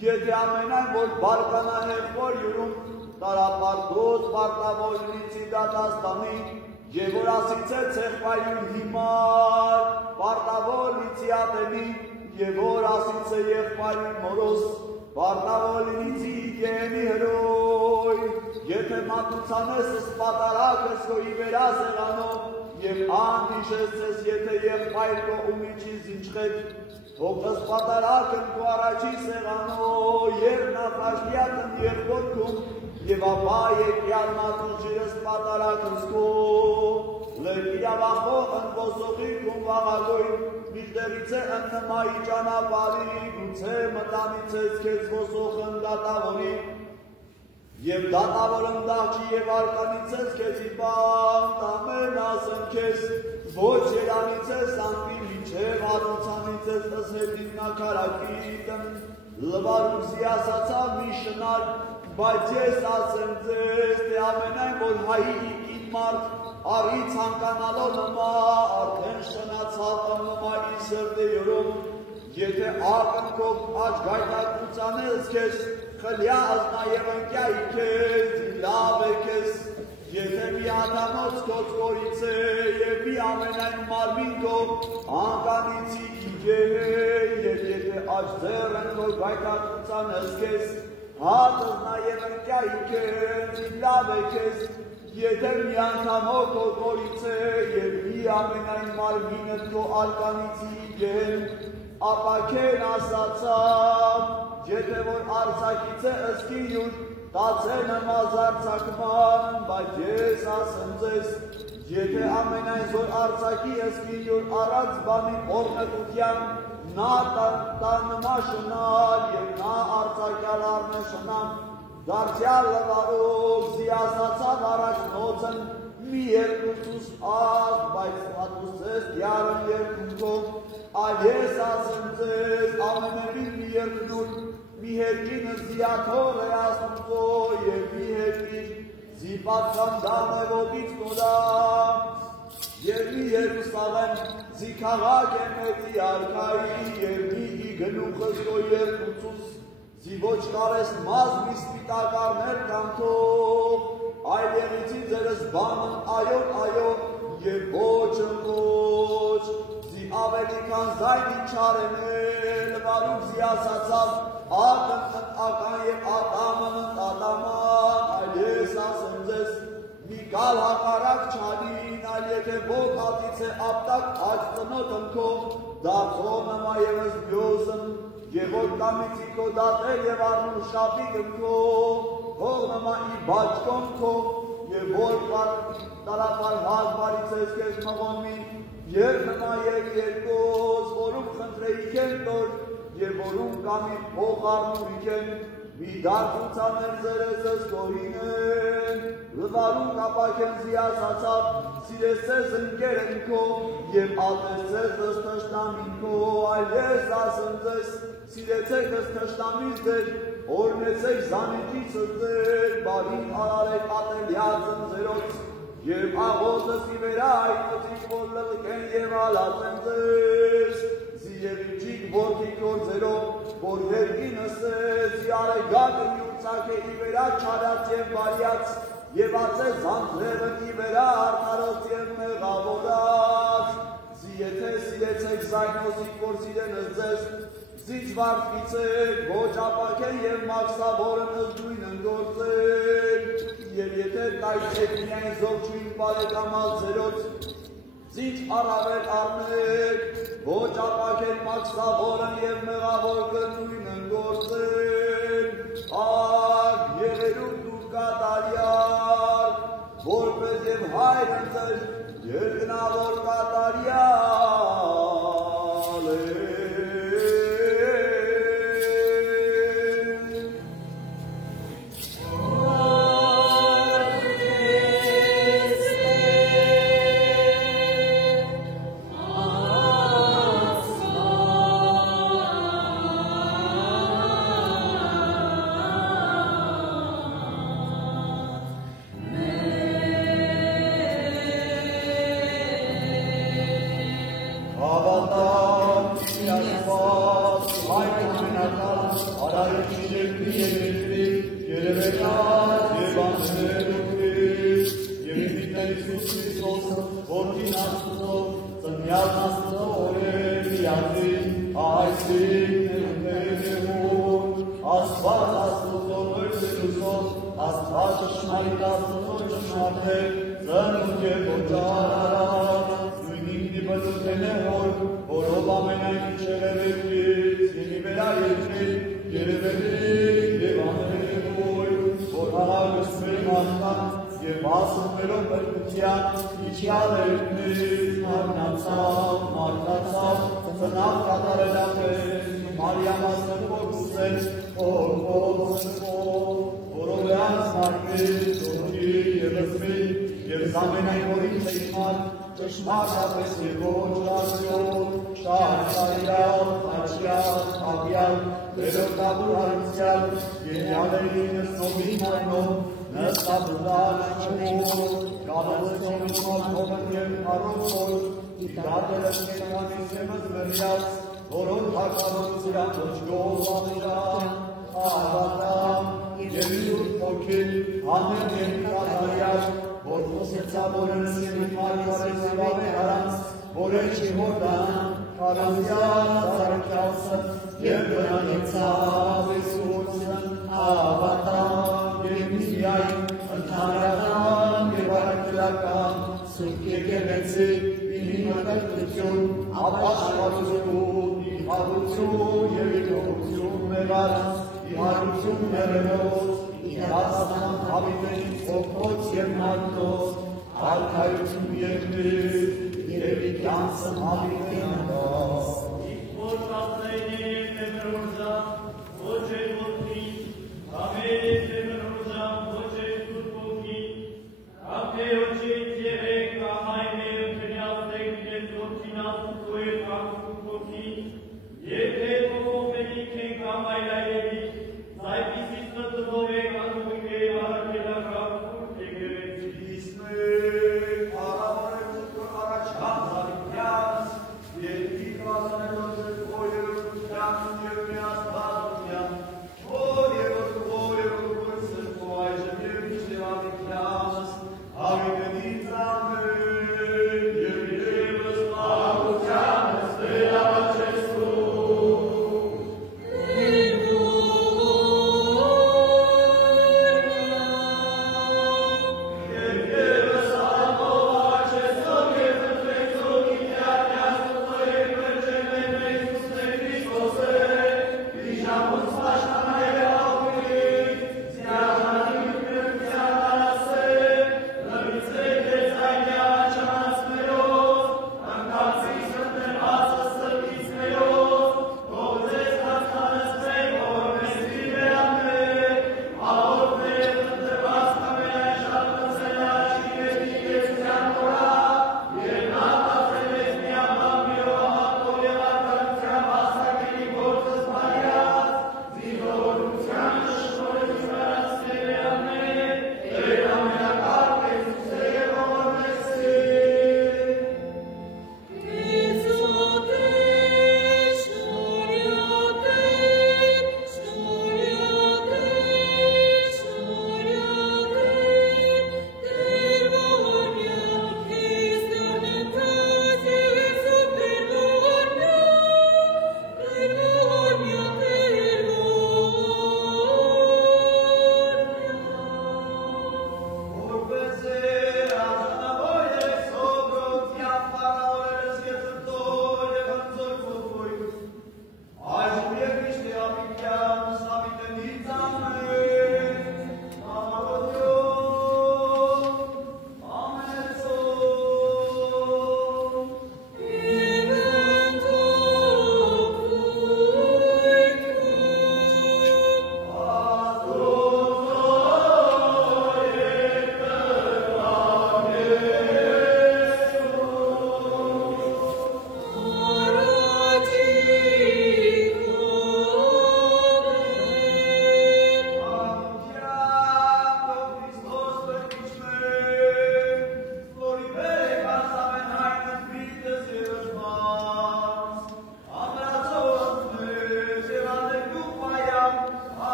Եթե ամենայն որ բարկանահեղ որ յուրում տարապարտոց պարտավորնիցի դատաստանի և որ ասից է ցեղպայուն հիմար պարտավորնիցի ատենի և որ ասից է եղպայուն մորոս պարտավորնիցի գենի հրոյ եթե մատուցանես սպատարակս կոյի վերասեղանով և անդիշես ես եթե եղպայր կո ումիչի զինչխետ Հոգս պատարակն կու առաջի սեղանո, և նախաշյակն երկորքում, և ապա եկյալ մատուժիրս պատարակս կու, լերկիրավախողն ոսողիքում վաղագոյն, միշտերից է ըննմայի ճանապարի, գուցե մտանից ես կեզ ոսողն դատավորի, և դատավորն դաղչի և արկանից ես կեզի բանտ, ամեն ասն կեզ, ոչ երանից ես անգին Չև ադոցանից ես ըսհետին նաքարակիտն, լվարուզի ասացավ մի շնար, բայց ես ասեմ ձեզ, թե ամենայն որ հայի իկին մարդ, արի ցանկանալով նմա, արդեն շնացավ նմա ի սրտե յորում, եթե ակնքով աչ գայտակուցանես կեզ, խլյա ազնայև ընկյայի կեզ, լավ է կեզ, Եթե մի անդամոց կոց կորից է և մի ամենայն մարմին կո անկանիցի իգե և եթե աչ ձեռն կո գայտակուցան ըսկես, հատыз նաև ընկյայի կեզ, լավ է կեզ, եթե մի անդամոց կո կորից է և մի ամենայն մարմինըտ կո ալկանիցի իգեն, ապա կեն ասացավ, եթե որ արցակից է ըսկի յուր, Տացենը մազարձակման, բայց ես ասեմ ձեզ, եթե ամենայն զոր արցակի եսկին յուր առած բանի օրնետության, նա տաննմա շնալ և նա արցակյալ արնե շնան, դարձյալ լվարով զիասացավ առաջնոցն մի երկուսուս աղ, բայց հատուսես դյարն երկունքով, այլ ես ասեմ ձեզ ամենևին մի երկնուր, մի հերկինը զիաթոր է ասնուծո և մի հերկին զիպատվան դան է ոտից նորա և մի Երուսաղեմ զիքաղակ է մեծի արկայի և մի գնուխս կո երկուցուս զիվոչ կարես մազ մի սպիտակարներ կանթող այլ եղիցի ձերս բանն այո և ոչ ավելի քան զայնի չարենել վարուկ զիասացավ ատն ական և ատամն ատաման, այլ ես ասեմ ձեզ, մի կալ հակարակ չանին, այլ եթե բոք ատից է ապտակ աչ ծնոտն քո, դարձող նմա եվս բյոսն, և որ կամիցի քո դատել և արնու շապիկն քո, հող նմա ի բաճկոն քո, եւ որ տարապարհակ բարիցես քեզ մղոնի, եւ նմա երկոս, որում խնդրեիք են տոր, եւ որում կամի փոխարնուրիք են, մի դարձուցաներ ձերեզս կորինեն, լվարուն ապակեն զիասացավ, սիրեսես ընկերեն քո, եւ ատեսես ըստ թշնամին քո, այլ ես ասեմ ձեզ, սիրեցեք ըստ թշնամից ձեր, օրնեցեք զանիթիցս ձեր, բարին արարեք ատելյաց ընձերոց, եւ աղոթս ի վերա այնոցիկ որ լղկեն եւ ալացեն ձեզ, զիևիջիկ որդիկ գործերով, որ վերգինս ես, յարեգակը յուրցակ է ի վերա չարած եւ բարյաց, եւ ացես անձրևն ի վերա արդարոց եւ մեղավորած, զիեթե սիրեցեք զայնոսիկ որ սիրենս ձեզ, զից վարդվիցեք, ոչ ապակեն եւ մաքսավորն ըսդույն ընգործեն, եւ եթե կայցեք միայն զողջույն բարեկամալ ձերոց, զից առավել առնեք, ոչ ապակեն մաքսավորն եւ մեղավոր կնույն ընգործեն, ակ եղերուկ դուք կատարյալ, որպես եւ հայրն ձեր երկնավոր կատարյալ է։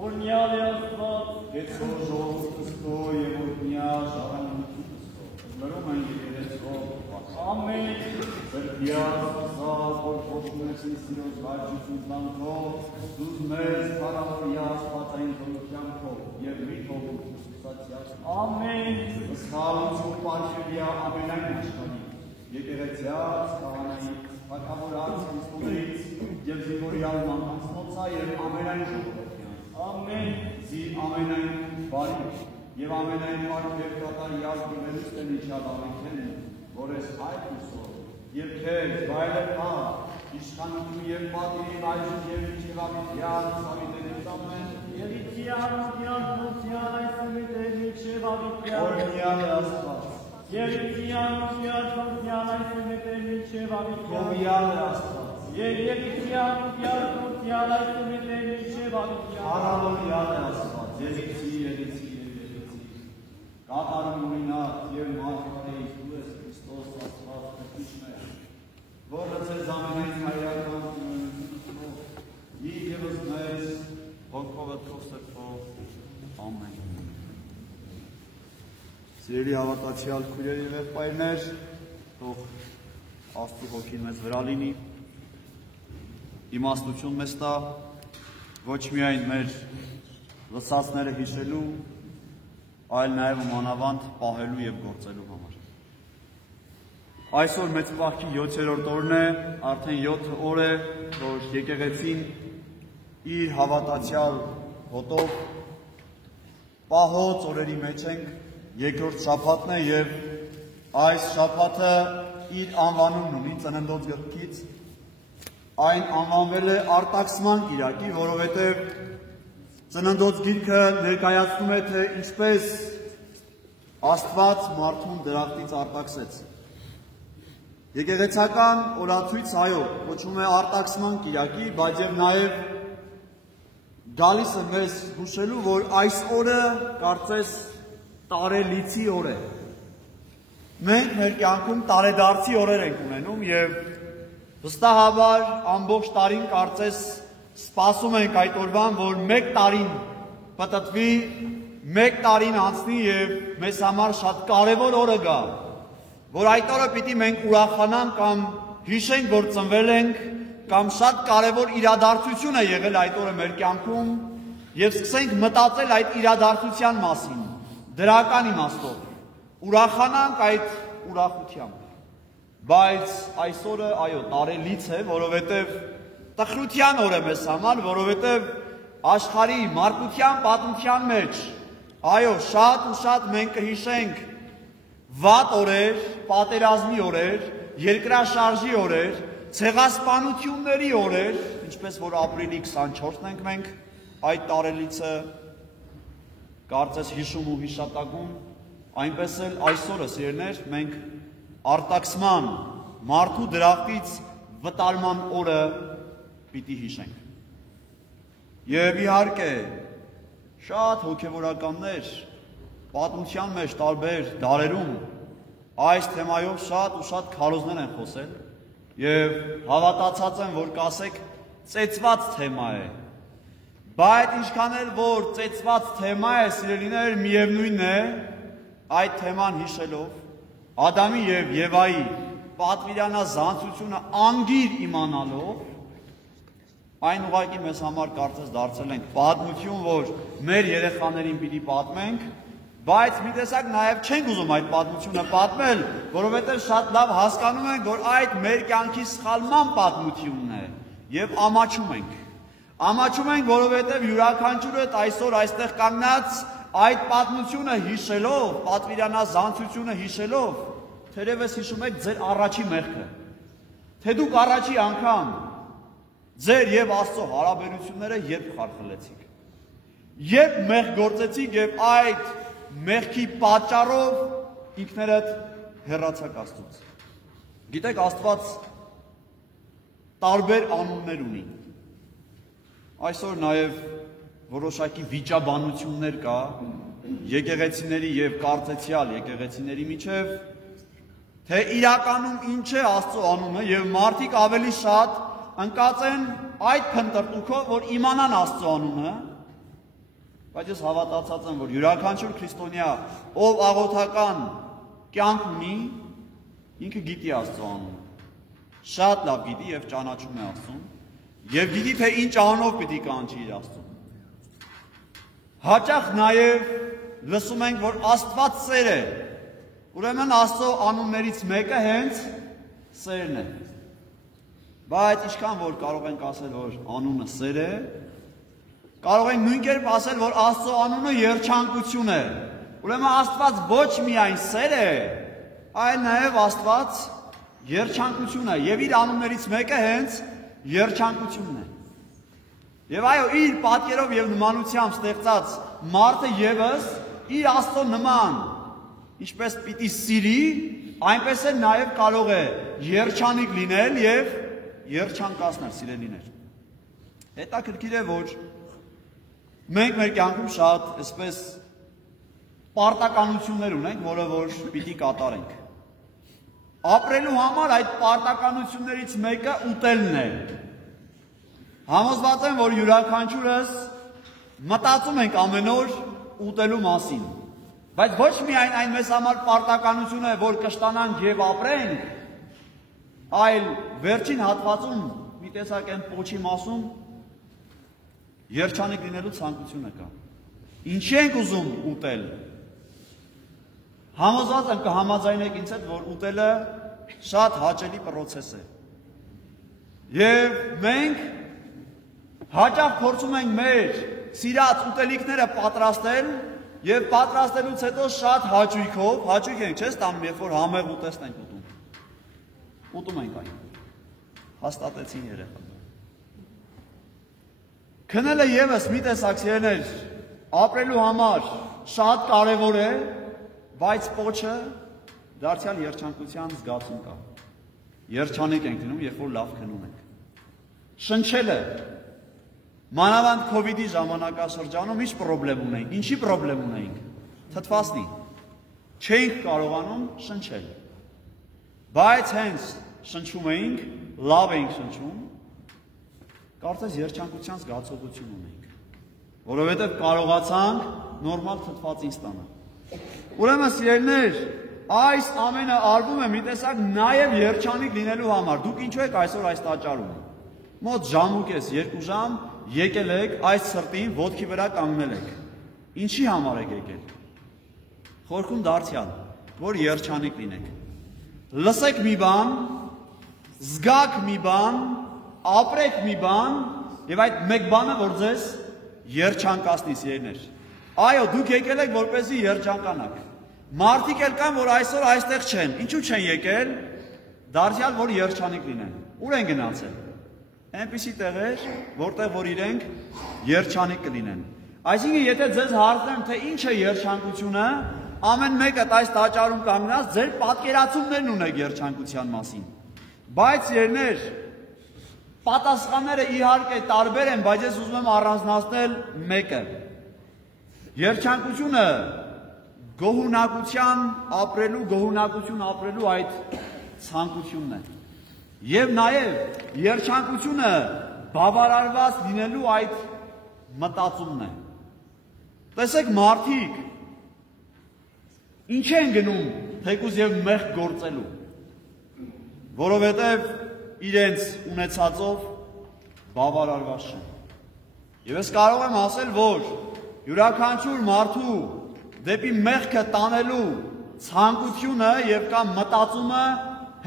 Օրնյալ է Աստված, Գեցող ժողովուրդ Քրիստո եւ օրնյալ ժառանգություն Քրիստո։ Լրում են երեցող ամեն Բրդյալ Աստված, որ փոխում ես ինձ Տիրոջ վայրիչություն տանքով, դուք մեզ փառավորյա Աստվածային թողքյանքով եւ մի թողում Սուսացյալ։ ամեն Սխալություն պարգևյա ամենայն աշխարհի, եկեղեցիած, քահանայից, թագավորած Քրիստոսից եւ զինվորյալ մանկանցնոցա եւ ամենայն ժողովրդյան։ ամեն Զի ամենայն բարի եւ ամենայն մարդեր կատարյալ դիմելուց են իջալ ամենքեն, որ ես հայտ ուսով եւ քեզ վայելը իշխանություն եւ պատիվ այժմ եւ իջավիթյան սավիտերից ամեն Երիտյան յարդության այս ամիտեր միջև ավիտյան օրնյալ է Աստված Երիտյան յարդության այս ամիտեր միջև ավիտյան Գովյալ է Աստված Երիտյան յարդության այս ամիտեր միջև ավիտյան Հարավորյալ է Աստված Երիցի Կատարում ունինակ եւ մարդկարեից դու ես Քրիստոս Աստված Քրիստոսն է որը ձեզ ամենայն հայրական իր ևս մեզ հոգով ըթով սրբով ամեն Սիրելի հավատացյալ քույրեր եւ եղբայրներ թող Աստծո հոգին մեզ վրա լինի իմաստություն մեզ տա ոչ միայն մեր լսածները հիշելու այլ նաև մանավանդ պահելու և գործելու համար։ Այսօր մեծ պահքի 7-րդ օրն է, արդեն 7 օր է, որ եկեղեցին իր հավատացյալ հոտով պահոց օրերի մեջ ենք, երկրորդ շաբաթն է և այս շաբաթը իր անվանումն ունի ծննդոց գլխից, այն անվանվել է արտաքսման կիրակի, որովհետև Ծննդոց գիրքը ներկայացնում է, թե ինչպես Աստված մարդուն դրախտից արտաքսեց։ Եկեղեցական օրացույց այո, կոչվում է արտաքսման կիրակի, բայց եւ նաեւ գալիս է մեզ հուշելու, որ այս օրը կարծես տարելիցի օր է։ Մենք մեր կյանքում տարեդարձի օրեր ենք ունենում եւ վստահաբար ամբողջ տարին կարծես սպասում ենք այդ օրվան, որ մեկ տարին պտտվի, մեկ տարին անցնի եւ մեզ համար շատ կարևոր օրը գա, որ այդ օրը պիտի մենք ուրախանանք կամ հիշենք, որ ծնվել ենք, կամ շատ կարևոր իրադարձություն է եղել այդ օրը մեր կյանքում եւ սկսենք մտածել այդ իրադարձության մասին, դրական իմաստով, ուրախանանք այդ ուրախությամբ։ Բայց այս օրը, այո, տարելից է, որովհետեւ տխրության օր է մեզ համար, որովհետև աշխարհի մարգության պատմության մեջ, այո, շատ ու շատ մենք կհիշենք վատ օրեր, պատերազմի օրեր, երկրաշարժի օրեր, ցեղասպանությունների օրեր, ինչպես որ ապրիլի 24-ն ենք մենք, այդ տարելիցը կարծես հիշում ու հիշատակում, այնպես էլ այսօրը, սիրելիներ, մենք արտաքսման, մարդու դրախտից վտարման օրը պիտի հիշենք։ Եվ իհարկե, շատ հոգևորականներ պատմության մեջ տարբեր դարերում այս թեմայով շատ ու շատ քարոզներ են խոսել եւ հավատացած են, որ կասեք ծեծված թեմա է։ Բայց ինչքան էլ որ ծեծված թեմա է, սիրելիներ, միևնույնն է, այդ թեման հիշելով Ադամի եւ Եվայի պատվիրանազանցությունը անգիր իմանալով այն ուղղակի մեզ համար կարծես դարձել ենք պատմություն, որ մեր երեխաներին պիտի պատմենք, բայց մի տեսակ նաև չենք ուզում այդ պատմությունը պատմել, որովհետև շատ լավ հասկանում ենք, որ այդ մեր կյանքի սխալման պատմությունն է եւ ամաչում ենք։ Ամաչում ենք, որովհետև յուրաքանչյուրդ այսօր այստեղ կանգնած այդ պատմությունը հիշելով, պատվիրանազանցությունը հիշելով, թերևս հիշում եք ձեր առաջի մեղքը, թե դուք առաջի անգամ ձեր եւ Աստծո հարաբերությունները երբ խարխլեցիք, երբ մեղք գործեցիք եւ այդ մեղքի պատճառով ինքներդ հեռացաք Աստծուց։ Գիտեք, Աստված տարբեր անուններ ունի։ Այսօր նաեւ որոշակի վիճաբանություններ կա եկեղեցիների եւ կարծեցյալ եկեղեցիների միջև, թե իրականում ինչ է Աստծո անունը եւ մարդիկ ավելի շատ ընկած են այդ փնտրտուքով, որ իմանան Աստծո անունը, բայց ես հավատացած եմ, որ յուրաքանչյուր քրիստոնյա, ով աղոթական կյանք ունի, ինքը գիտի Աստծո անունը, շատ լավ գիտի եւ ճանաչում է Աստծուն, եւ գիտի թե ինչ անունով պիտի կանչի իր Աստծուն։ Հաճախ նաեւ լսում ենք, որ Աստված սեր է, ուրեմն Աստծո անուններից մեկը հենց սերն է։ Բայց ինչքան որ կարող ենք ասել, որ անունը սեր է, կարող ենք նույն կերպ ասել, որ Աստծո անունը երջանկություն է։ Ուրեմն Աստված ոչ միայն սեր է, այլ նաև Աստված երջանկություն է, եւ իր անուններից մեկը հենց երջանկությունն է։ Եվ այո, իր պատկերով եւ նմանությամբ ստեղծած մարդը եւս իր Աստծո նման, ինչպես պիտի սիրի, այնպես էլ նաև կարող է երջանիկ լինել եւ երջանկացնել սիրելիներ։ Հետաքրքիր է, որ մենք մեր կյանքում շատ այսպես պարտականություններ ունենք, որը որ պիտի կատարենք։ Ապրելու համար այդ պարտականություններից մեկը ուտելն է։ Համոզված եմ, որ յուրաքանչյուրս մտածում ենք ամեն օր ուտելու մասին, բայց ոչ միայն այն մեզ համար պարտականություն է, որ կշտանանք եւ ապրենք, այլ վերջին հատվածում մի տեսակ այն պոչի մասում երջանիկ լինելու ցանկությունը կա։ Ինչի ենք ուզում ուտել։ Համոզված եմ կհամաձայնեք ինձ հետ, որ ուտելը շատ հաճելի process է։ Եվ մենք հաճախ փորձում ենք մեր սիրած ուտելիքները պատրաստել եւ պատրաստելուց հետո շատ հաճույքով, հաճույք ենք չէ՞ ստանում, երբ որ համեղ ուտեստ ենք ուտում։ Ուտում ենք այն։ Հաստատեցին երեխաները։ Քնելը եւս մի տեսակ սիրելիներ ապրելու համար շատ կարեւոր է, բայց պոչը դարձյալ երջանկության զգացում կա։ Երջանիկ ենք լինում, երբ որ լավ քնում ենք։ Շնչելը մանավանդ COVID-ի ժամանակաշրջանում ինչ պրոբլեմ ունենք, ինչի պրոբլեմ ունենք։ Թթվասնի։ Չէինք կարողանում շնչել։ Բայց հենց շնչում էինք, լավ էինք շնչում, կարծես երջանկության զգացողություն ունենք, որովհետև կարողացանք նորմալ թթվածին ստանալ։ Ուրեմն սիրելիներ, այս ամենը արվում է մի տեսակ նաև երջանիկ լինելու համար։ Դուք ինչու եք այսօր այս տաճարում։ Մոտ ժամուկես 2 ժամ եկել եք այս սրտին ոտքի վրա կանգնել եք։ Ինչի համար եք եկել։ Խորքում դարձյալ, որ երջանիկ լինեք։ Լսեք մի բան, զգաք մի բան, ապրեք մի բան, եւ այդ մեկ բանը, որ ձեզ երջանկացնի սիրելիներ։ Այո, դուք եկել եք որպեսզի երջանկանաք։ Մարդիկ էլ կան, որ այսօր այստեղ չեն։ Ինչու չեն եկել։ Դարձյալ, որ երջանիկ լինեն։ Ուր են գնացել։ Այնպիսի տեղեր, որտեղ որ իրենք երջանիկ կլինեն։ Այսինքն, եթե ձեզ հարցնեմ, թե ինչ է երջանկությունը, ամեն մեկը այս տաճարում կանգնած ձեր պատկերացումներն ունեք երջանկության մասին։ Բայց երներ, պատասխանները իհարկե տարբեր են, բայց ես ուզում եմ առանձնացնել մեկը։ Երջանկությունը գոհունակություն ապրելու այդ ցանկությունն է։ Եվ նաև երջանկությունը բավարարված լինելու այդ մտածումն է։ Տեսեք մարդիկ ինչ են գնում թեկուզ եւ մեղք գործելու, որովհետեւ իրենց ունեցածով բավարարված չեն։ Եվ ես կարող եմ ասել, որ յուրաքանչյուր մարդու դեպի մեղքը տանելու ցանկությունը եւ կամ մտածումը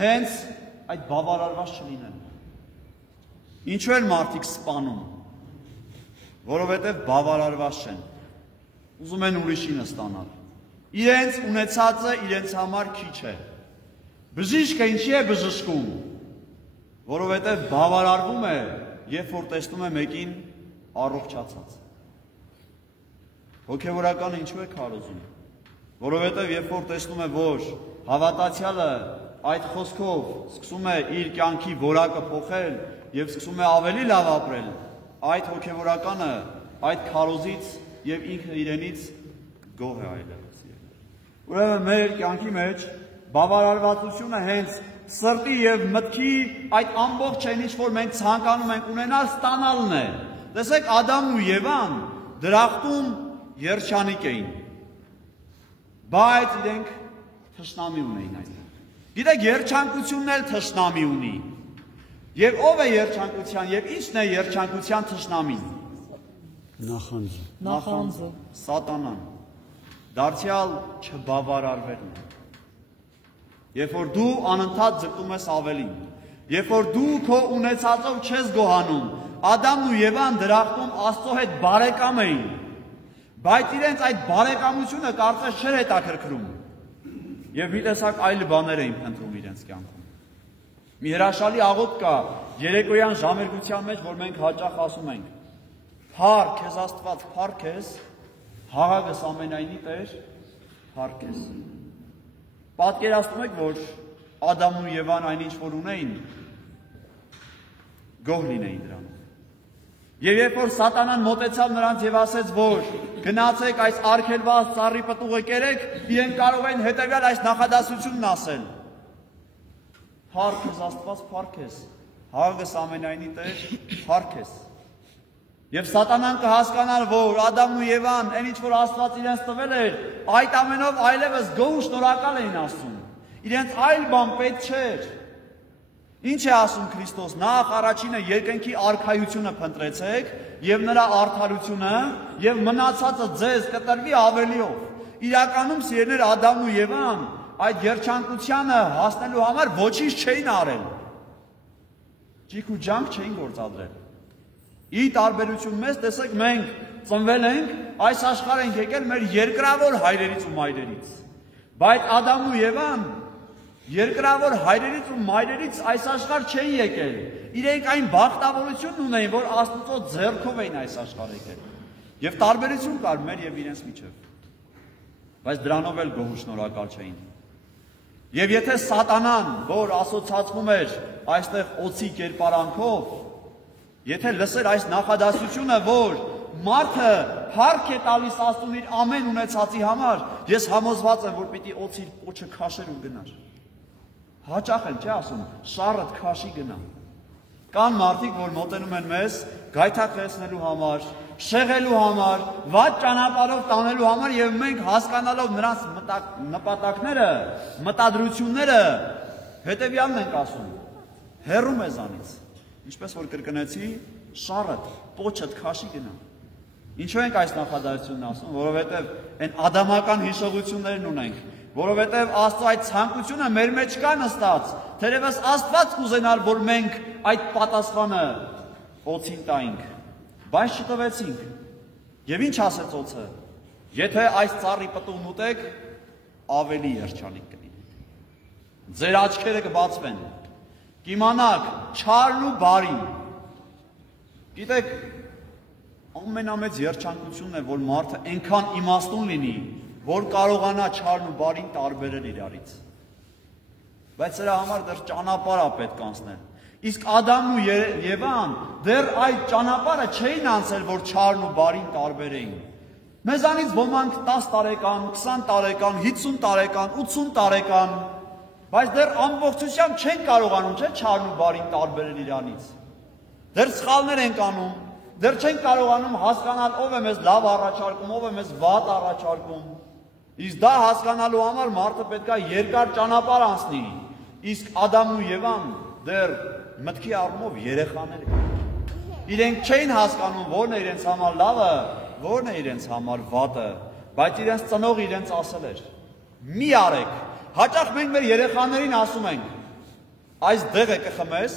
հենց այդ բավարարված չլինեն։ Ինչու են մարդիկ սպանում, որովհետեւ բավարարված չեն, ուզում են ուրիշինը ստանալ, իրենց ունեցածը իրենց համար քիչ է։ Բժիշկը ինչի է բժշկում, որովհետեւ բավարարվում է, երբ որ տեսնում է մեկին առողջացած։ Հոգևորականը ինչու է քարոզում, որովհետեւ երբ որ տեսնում է, որ հավատացյալը այդ խոսքով սկսում է իր կյանքի որակը փոխել եւ սկսում է ավելի լավ ապրել, այդ հոգևորականը այդ քարոզից եւ ինքը իրենից գոհ է այլևս։ Ուրեմն մեր կյանքի մեջ բավարարվածությունը հենց սրտի եւ մտքի այդ ամբողջ այն ինչ որ մենք ցանկանում ենք ունենալ, ստանալն է։ Տեսեք, Ադամն ու Եվան դրախտում երջանիկ էին, բայց իրենք թշնամի ունեին այստեղ։ Գիտեք, երջանկությունն էլ թշնամի ունի։ Եվ ով է երջանկության եւ ի՞նչն է երջանկության թշնամին։ Նախանձը։ Սատանան։ Դարձյալ չբավարարվելն է։ Երբ որ դու անընդհատ ձգտում ես ավելին, երբ որ դու քո ունեցածով չես գոհանում, Ադամն ու Եվան դրախտում Աստծո հետ բարեկամ էին, բայց իրենց այդ բարեկամությունը կարծես չէր հետաքրքրում։ Եվ մի տեսակ այլ բաներ էին փնտրում իրենց կյանքում։ Մի հրաշալի աղոթք կա երեկոյան ժամերգության մեջ, որ մենք հաճախ ասում ենք. Փառք քեզ Աստված, փառք քեզ, հաղագս ամենայնի Տեր, փառք քեզ։ Պատկերացնում եք, որ Ադամն ու Եվան այնինչ որ ունեին, գոհ լինեին դրանով։ Եվ երբ որ Սատանան մոտեցավ նրանց եւ ասեց, որ գնացեք այս արգելված ծառի պտուղը կերեք, իրենք կարող են հետեւյալ այս նախադասությունն ասել. Փառք քեզ Աստված, փառք քեզ, հաղագս ամենայնի Տեր, փառք քեզ։ Եվ Սատանան կհասկանար, որ Ադամն ու Եվան, այն ինչ որ Աստված իրենց տվել էր, այդ ամենով այլևս գոհ ու շնորհակալ էին ասում։ Իրենց այլ բան պետք չէր։ Ինչ է ասում Քրիստոս, նախ առաջինը երկնքի արքայությունը փնտրեցեք եւ նրա արդարությունը եւ մնացածը ձեզ կտրվի ավելիով։ Իրականում սիրելիներ Ադամն ու Եվան այդ երջանկությանը հասնելու համար ոչինչ չէին արել։ Ջիկ ու ջանք չէին գործադրել։ Ի տարբերություն մեզ, տեսեք, մենք ծնվել ենք, այս աշխարհ ենք եկել մեր երկրավոր հայրերից ու մայրերից։ Բայց Ադամն ու Եվան երկրավոր հայրերից ու մայրերից այս աշխարհ չէին եկել։ Իրենք այն բախտավորությունն ունեին, որ Աստծո ձեռքով էին այս աշխարհ եկել։ Եվ տարբերություն կար մեր եւ իրենց միջեւ։ Բայց դրանով էլ գոհ ու շնորհակալ չէին։ Եվ եթե Սատանան, որ ասոցացվում էր այստեղ օծի կերպարանքով, եթե լսեր այս նախադասությունը, որ մարդը փառք է տալիս Աստծուն իր ամեն ունեցածի համար, ես համոզված եմ, որ պիտի օծի պոչը քաշեր ու գնար։ Հաճախ են, չէ՞ ասում, շառդ քաշի գնա։ Կան մարդիկ, որ մոտենում են մեզ գայթակղեցնելու համար, շեղելու համար, վատ ճանապարհով տանելու համար եւ մենք հասկանալով նրանց նպատակները, մտադրությունները, հետեւյալն ենք ասում. հեռու մեզանից։ Ինչպես որ կրկնեցի, շառդ, պոչդ քաշի գնա։ Ինչու ենք այս նախադասությունն ասում, որովհետև այն ադամական հիշողություններն ունենք, որովհետև Աստծո այդ ցանկությունը մեր մեջ կա նստած, թերևս Աստված կուզենար, որ մենք այդ պատասխանը օծին տայինք, բայց չտվեցինք։ Եվ ինչ ասեց օծը. եթե այս ծառի պտուղն ուտեք, ավելի երջանիկ կլինեք։ Ձեր աչքերը կբացվեն, կիմանաք չարն ու բարին։ Գիտեք, ամենամեծ երջանկությունն է, որ մարդը այնքան իմաստուն լինի, որ կարողանա չարն ու բարին տարբերել իրարից։ Բայց սրա համար դեռ ճանապարհ է պետք անցնել։ Իսկ Ադամն ու Եվան դեռ այդ ճանապարհը չէին անցել, որ չարն ու բարին տարբերեին։ Մեզանից ոմանք 10 տարեկան, 20 տարեկան, 50 տարեկան, 80 տարեկան, բայց դեռ ամբողջությամբ չեն կարողանում, չէ՞, չարն ու բարին տարբերել իրանից։ Դեռ սխալներ ենք անում, դեռ չենք կարողանում հասկանալ ով է մեզ լավ առաջարկում, ով է մեզ վատ առաջարկում։ Իսկ դա հասկանալու համար մարդը պետք է երկար ճանապարհ անցնի։ Իսկ Ադամն ու Եվան դեռ մտքի առումով երեխաներ են։ Իրենք չէին հասկանում որն է իրենց համար լավը, որն է իրենց համար վատը, բայց իրենց ծնող իրենց ասել էր. մի արեք։ Հաճախ մենք մեր երեխաներին ասում ենք. այս դեղը կխմես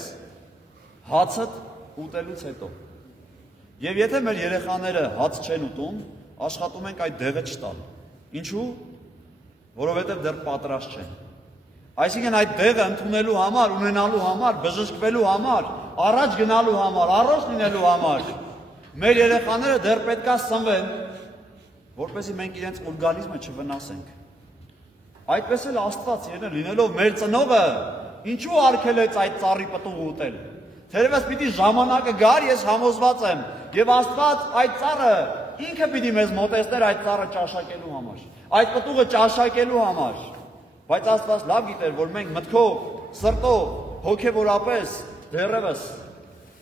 հացդ ուտելուց հետո։ Եվ եթե մեր երեխաները հաց չեն ուտում, աշխատում ենք այդ դեղը չտալ։ Ինչու՞։ Որովհետև դեռ պատրաստ չեն։ Այսինքն այդ դեղը ընդունելու համար, ունենալու համար, բժշկվելու համար, առաջ գնալու համար, առողջ լինելու համար մեր երեխաները դեռ պետք է սնվեն, որպեսզի մենք իրենց օրգանիզմը չվնասենք։ Այդպես էլ Աստված լինելով մեր ծնողը, ինչու արգելեց այդ ծառի պտուղը ուտել։ Թերևս պիտի ժամանակը գար, ես համոզված եմ, եւ Աստված այդ ծառը ինքը պիտի մեզ մոտեցներ այդ ծառը ճաշակելու համար, այդ պտուղը ճաշակելու համար։ Բայց Աստված լավ գիտեր, որ մենք մտքով սրտով, հոգևորապես դեռևս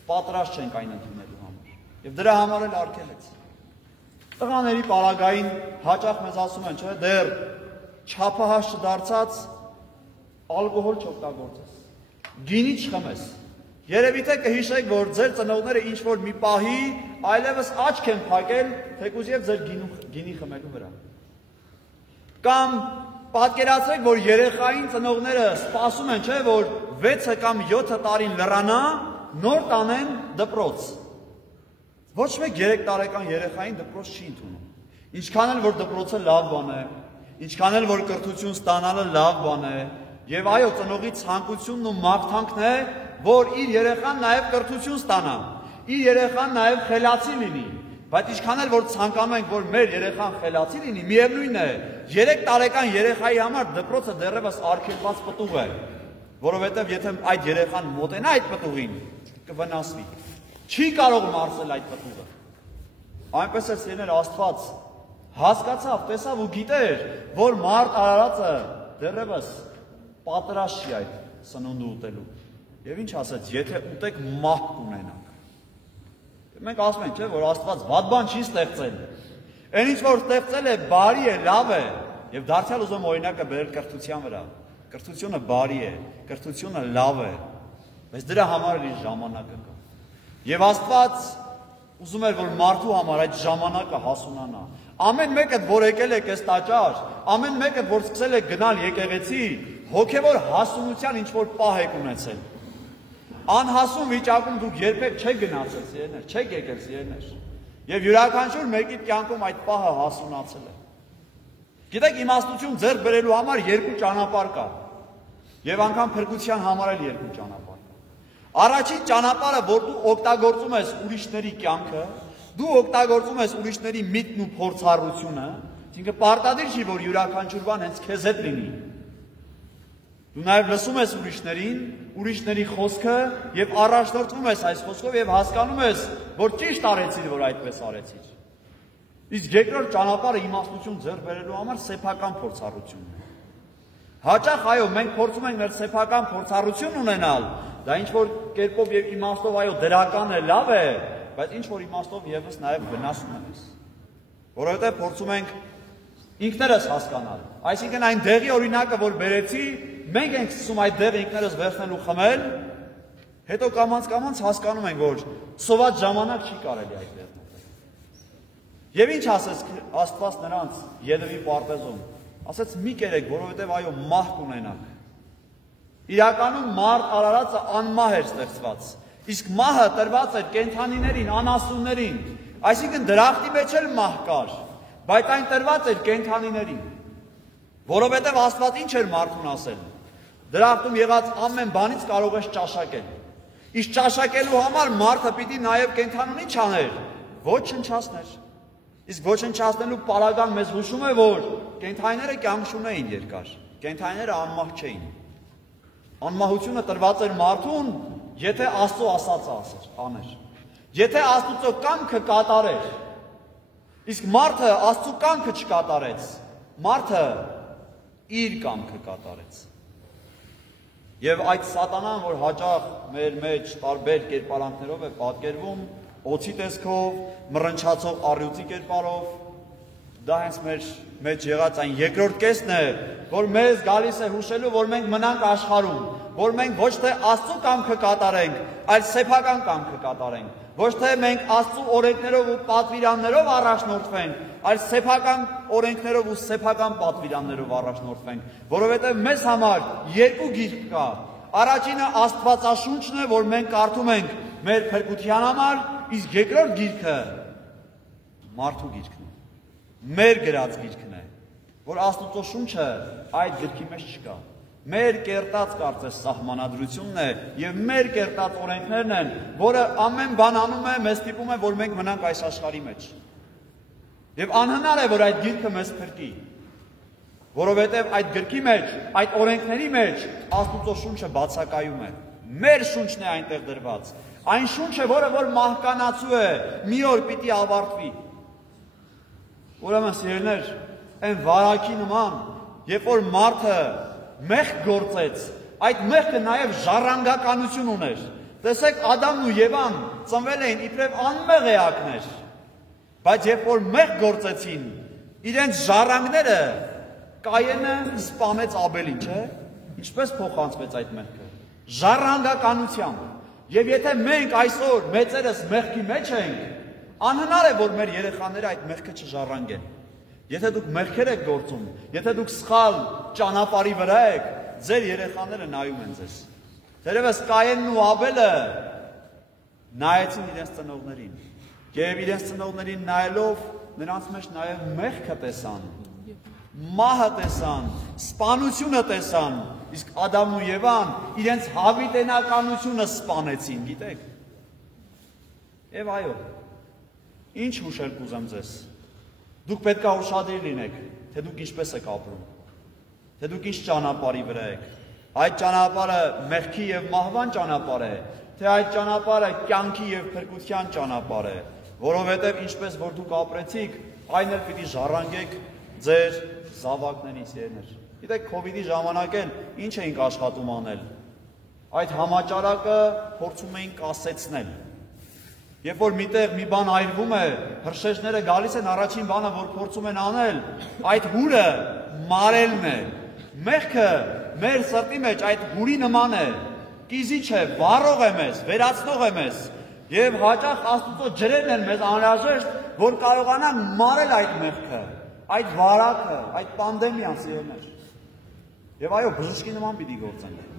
պատրաստ չենք այն ընդունելու համար։ Եվ դրա համար էլ արգելեց։ Տղաների պարագային հաճախ մեզ ասում են, չէ, դեռ չափահաս չդարձած ալկոհոլ չօգտագործես, գինի չխմես։ Երևի թե կհիշեք, որ ձեր ծնողները ինչ-որ մի պահի այլևս աչք են փակել, թեկուզ եւ ձեր գինի խմելու վրա։ Կամ պատկերացրեք, որ երեխային ծնողները սպասում են, չէ, որ 6 կամ 7 տարին լռանա, նոր տանեն դպրոց։ Ոչ մեկ 3 տարեկան երեխային դպրոց չի ընդունում։ Ինչքան էլ որ դպրոցը լավ բան է, ինչքան էլ որ կրթություն ստանալը լավ բան է, եւ այո, ծնողի ցանկությունն ու մաղթանքն է, որ իր երեխան նաեւ կրթություն ստանա, իր երեխան նաեւ խելացի լինի, բայց ինչքան էլ որ ցանկանում ենք, որ մեր երեխան խելացի լինի, միևնույն է, 3 տարեկան երեխայի համար դպրոցը դեռևս արգելված պտուղ է, որովհետեւ եթե այդ երեխան մոտենա այդ պտուղին, կվնասվի, չի կարող մարսել այդ պտուղը։ Այնպես է սիրել Աստված հասկացավ, տեսավ ու գիտեր, որ մարդ արարածը դեռևս պատրաստ չի այդ սնունդը ուտելու։ Եվ ինչ ասեց, եթե ուտեք մահ կունենաք։ Մենք ասում ենք, չէ, որ Աստված վատ բան չի ստեղծել։ Այն ինչ որ ստեղծել է, բարի է, լավ է, եւ դարձյալ ուզում օրինակը բերել կրթության վրա։ Կրթությունը բարի է, կրթությունը լավ է, բայց դրա համար իր ժամանակը կա։ Եվ Աստված ուզում էր, որ մարդու համար այդ ժամանակը հասունանա։ Ամեն մեկը, որ եկել եք այս տաճար, ամեն մեկը, որ սկսել եք գնալ եկեղեցի, հոգևոր հասունության ինչ որ պահ եք ունեցել։ Անհասուն վիճակում դուք երբեք չեք գնացել, սիրելիներ, չեք եկել, սիրելիներ։ Եվ յուրաքանչյուր մեկի կյանքում այդ պահը հասունացել է։ Գիտեք, իմաստություն ձեռք բերելու համար 2 ճանապարհ կա։ Եվ անգամ փրկության համար էլ 2 ճանապարհ կա։ Առաջին ճանապարհը, որ դու օգտագործում ես ուրիշների կյանքը, դու օգտագործում ես ուրիշների միտքն ու փորձառությունը, ինքը պարտադիր չի, որ յուրաքանչյուր բան հենց քեզ հետ լինի։ Դու նաև լսում ես ուրիշներին, ուրիշների խոսքը եւ առաջնորդվում ես այս խոսքով եւ հասկանում ես, որ ճիշտ արեցիր, որ այդպես արեցիր։ Իսկ երկրորդ ճանապարհը իմաստություն ձեռք բերելու համար սեփական փորձառությունն է։ Հաճախ այո, մենք փորձում ենք մեր սեփական փորձառություն ունենալ, դա ինչ որ կերպով եւ իմաստով այո դրական է, լավ է, բայց ինչ որ իմաստով եւս նաև վնասում ես։ Որովհետեւ փորձում ենք ինքներս հասկանալ։ Այսինքն այն դեղի օրինակը, որ բերեցի, մենք ենք սկսում այդ դեղը ինքներս վերցնել ու խմել, հետո կամաց հասկանում ենք, որ սոված ժամանակ չի կարելի այդ դեղը։ Եվ ինչ ասեց Աստված նրանց Ելևի պարտեզում, ասեց մի կերեք, որովհետև այո մահ կունենաք։ Իրականում մարդ արարածը անմահ էր ստեղծված, իսկ մահը տրված էր կենդանիներին, անասուններին, այսինքն դրախտի մեջ էլ մահ կար, բայց այն տրված էր կենդանիներին, որովհետև Աստված ինչ էր մարդուն ասել, դրախտում եղած ամեն բանից կարող ես ճաշակել, իսկ ճաշակելու համար մարդը պիտի նաև կենդանուն ինչ աներ, ոչնչացներ, իսկ ոչնչացնելու պարագան մեզ հուշում է, որ կենդանիները կյանք չունեին երկար, կենդանիները անմահ չէին, անմահությունը տրված էր մարդուն, եթե Աստծո ասածը աներ, եթե Աստծո կամքը կատարեր, իսկ մարդը Աստծո կամքը չկատարեց, մարդը իր կամքը կատարեց։ Եվ այդ սատանան, որ հաճախ մեր մեջ տարբեր կերպարանքներով է պատկերվում, օծի տեսքով, մռնչացող առյուծի կերպարով, դա հենց մեր մեջ եղած այն երկրորդ կեսն է, որ մեզ գալիս է հուշելու, որ մենք մնանք աշխարհում, որ մենք ոչ թե Աստծո կամքը կատարենք, այլ սեփական կամքը կատարենք, ոչ թե մենք Աստծո օրենքներով ու պատվիրաններով առաջնորդվենք, այլ սեփական օրենքներով ու սեփական պատվիրաններով առաջնորդվենք, որովհետև մեզ համար 2 գիրք կա։ Առաջինը Աստվածաշունչն է, որ մենք կարդում ենք մեր փրկության համար, իսկ երկրորդ գիրքը մարդու գիրքն է, մեր գրած գիրքն է, որ Աստծո շունչը այդ գրքի մեջ չկա։ Մեր կերտած կարծես սահմանադրությունն է եւ մեր կերտած օրենքներն են, որը ամեն բան անում է, մեզ ստիպում է, որ մենք մնանք այս աշխարհի մեջ։ Եվ անհնար է, որ այդ գիրքը մեզ փրկի, որովհետեւ այդ գրքի մեջ, այդ օրենքների մեջ Աստծո շունչը բացակայում է։ Մեր շունչն է այնտեղ դրված։ Այն շունչը, որը որ մահկանացու է, մի օր պիտի ավարտվի։ Ուրեմն սիրելիներ, այն վարակի նման, երբ որ մարդը մեղք գործեց, այդ մեղքը նաև ժառանգականություն ուներ։ Տեսեք, Ադամն ու Եվան ծնվել էին իբրև անմեղ էակներ, բայց երբ որ մեղք գործեցին, իրենց ժառանգները Կայենը սպանեց Աբելին, չէ՞։ Ինչպես փոխանցվեց այդ մեղքը։ Ժառանգականությամբ։ Եվ եթե մենք այսօր մեծերս մեղքի մեջ ենք, անհնար է, որ մեր երեխաները այդ մեղքը չժառանգեն։ Եթե դուք մեղքեր եք գործում, եթե դուք սխալ ճանապարհի վրա եք, ձեր երեխաները նայում են ձեզ։ Դերևս Կայենն ու Աբելը նայեցին իրենց ծնողներին, եւ իրենց ծնողներին նայելով նրանց մեջ նաեւ մեղքը տեսան, մահը տեսան, սպանությունը տեսան, իսկ Ադամն ու Եվան իրենց հավիտենականությունը սպանեցին, գիտեք։ Եվ այո, ինչ հուշել կուզեմ ձեզ։ Դուք պետք է ուշադիր լինեք, թե դուք ինչպես եք ապրում, թե դուք ինչ ճանապարհի վրա եք։ Այդ ճանապարհը մեղքի եւ մահվան ճանապարհ է, թե այդ ճանապարհը կյանքի եւ փրկության ճանապարհ է, որովհետեւ ինչպես որ դուք ապրեցիք, այն էլ պիտի ժառանգեք ձեր զավակներից երներ։ Գիտեք, COVID-ի ժամանակ էլ ինչ էինք աշխատում անել։ Այդ համաճարակը փորձում էինք կասեցնել։ Երբ որ միտեղ մի բան այրվում է, հրշեջները գալիս են, առաջին բանը, որ փորձում են անել, այդ հուրը մարելն է։ Մեղքը մեր սրտի մեջ այդ հուրի նման է, կիզիչ է, վառող է մեզ, վերացնող է մեզ, եւ հաճախ Աստծո ջրերն են մեզ անհրաժեշտ, որ կարողանանք մարել այդ մեղքը, այդ վարակը, այդ պանդեմիան, սիրելիներ։ Եվ այո, բժշկի նման պիտի գործենք։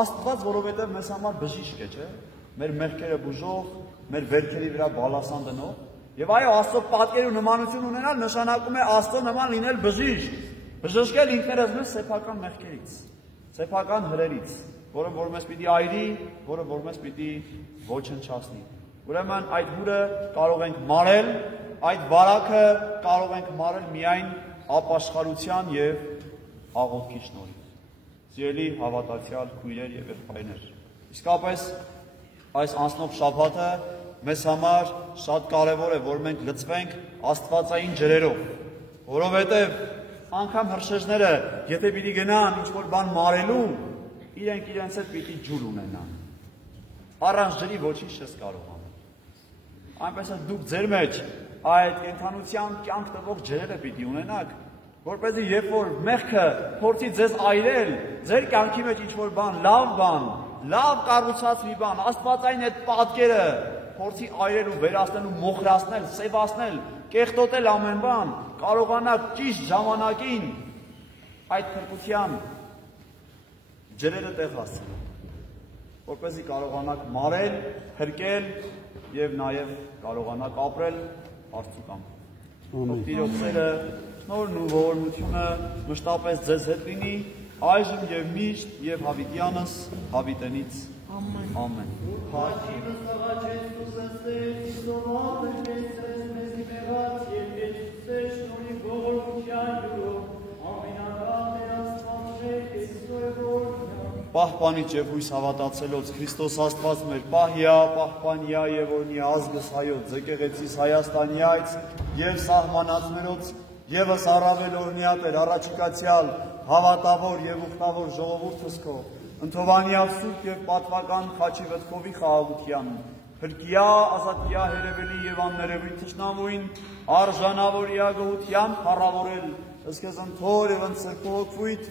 Աստված, որովհետեւ մեզ համար բժիշկ է, չէ՞։ Մեր մեղքերը բուժող, մեր վերքերի վրա բալասան դնող, եւ այո, Աստծո պատկերու նմանություն ունենալ նշանակում է Աստծո նման լինել բժիշկ, բժշկել ինքներս մեզ սեփական մեղքերից, սեփական հրերից, որը որ մեզ պիտի այրի, որը որ մեզ պիտի ոչնչացնի։ Ուրեմն այդ հուրը կարող ենք մարել, այդ վարակը կարող ենք մարել միայն ապաշխարության եւ աղոթքի շնորհիվ։ Սիրելի հավատացյալ քույրեր եւ եղբայրներ, իսկապես այս անցնող շաբաթը մեզ համար շատ կարևոր է, որ մենք լցվենք աստվածային ջրերով, որովհետև անգամ հրշեջները, եթե պիտի գնան ինչ-որ բան մարելու, իրենք իրենց հետ պիտի ջուր ունենան։ Առանց ջրի ոչինչ չես կարող անել։ Այնպես է դուք ձեր մեջ այդ կենդանության կյանք տվող ջրերը պիտի ունենաք, որպեսզի երբ որ մեղքը փորձի ձեզ այրել, ձեր կյանքի մեջ ինչ-որ բան, լավ կառուցած մի բան, աստվածային այդ պատկերը փորձի այրել ու վերացնել ու մոխրացնել, սևացնել, կեղտոտել ամեն բան, կարողանաք ճիշտ ժամանակին այդ փրկության ջրերը տեղ հասցնել, որպեսզի կարողանաք մարել, փրկել եւ նաեւ կարողանաք ապրել Աստծո կամքով։ Տիրոջ սերը, շնորհն ու ողորմությունը մշտապես ձեզ հետ լինի, այժմ եւ միշտ եւ հավիտյանս հավիտենից ամեն։ Հաշիվս աղաչես դուսստես, իսովալ եղեցես մեզի մեղած և եչուցես շնորի ողորմության յուրով, ամենագաղ էր աստվածրեք Իսկոյ ողորմյան։ Պահպանիչ եւ հույս հավատացելոց Քրիստոս Աստված մեր պահյա, պահպանյա եւ օրնի ազգս հայոց, եկեղեցիս Հայաստանյայց եւ սահմանածներոց եւս առավել օրնյա Տեր առաջիկացյալ հավատավոր եւ ուխտավոր ժողովուրդս քո ընթովանյալ սուրբ եւ պատվական խաչի վտքովի խաղաղության փրկիա ազատիա հերևելի եւ աններևույթ թշնամուին արժանավորիա գողության փառավորել ըսկեզ ընթոր եւ ընծրկողույթ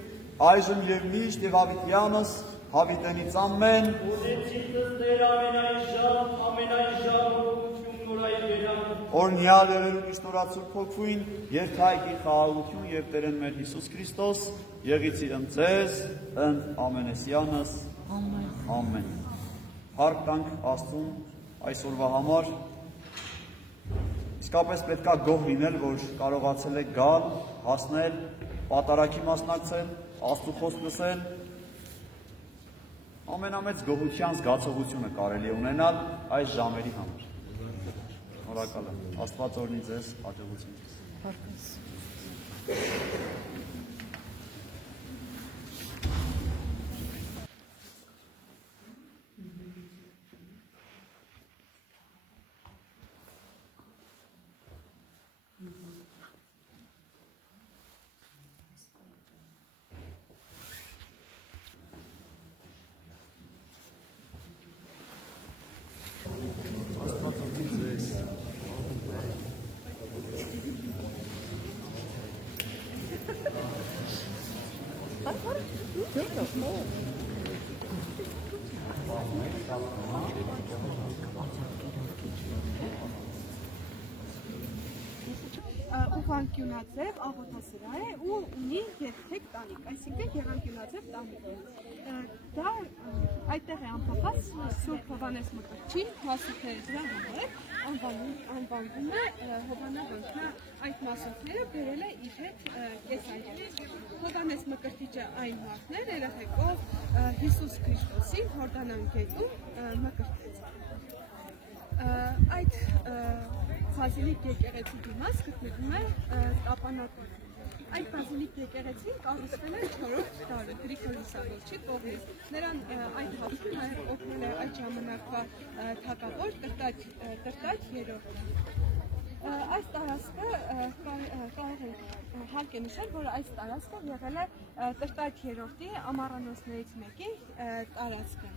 այժմ եւ միշտ եւ հավիտյանս հավիտենից ամեն Ուզեցիցս Տեր ամենայն ժամ ողություն նորայի վերան օրնյալ երելուկի շնորհացուր փոքվույն երկայքի խաղաղություն եւ Տերն մեր Հիսուս Քրիստոս եղիցի ընձեզ ընդ ամենեսյանս ամեն Հարկ տանք Աստծուն այսօրվա համար իսկապես պետքա գոհ լինել որ կարողացել եք գալ հասնել պատարագի մասնակցել Աստծո խոսք լսել ամենամեծ գոհության զգացողությունը կարելի է ունենալ այս ժամերի համար Շնորհակալ եմ Աստված օրհնի ձեզ հաջողություն Եղանկյունաձև աղոթասրահ է ու ունի երթեք տանիք, այսինքն եղանկյունաձև տանիք է։ Դա այդտեղ է անփոխած Սուրբ Հովհաննես Մկրտչի մասունքների դրա համար անվանվում է Հովհաննավանքը այդ մասունքները բերել է իր հետ կեսայրից։ Հովհաննես Մկրտիչը այն մարդն էր, երեխեքով Հիսուս Քրիստոսին Հորդանան գետում մկրտեց։ Այդ բազիլիկ եկեղեցի դիմաց գտնվում է Տապանակում։ Այդ բազիլիկ եկեղեցին կառուցվել է 4-րդ դարը Գրիգոր Լուսավորչի կողմից։ Նրան այդ հաշվին նաև օգնել է այդ ժամանակվա թագավոր Տրտաչ III։ Այս տարածքը կարող է հարկ է նշել, որ այս տարածքը եղել է Տրտաչ III-ի ամառանոցներից մեկի տարածքը։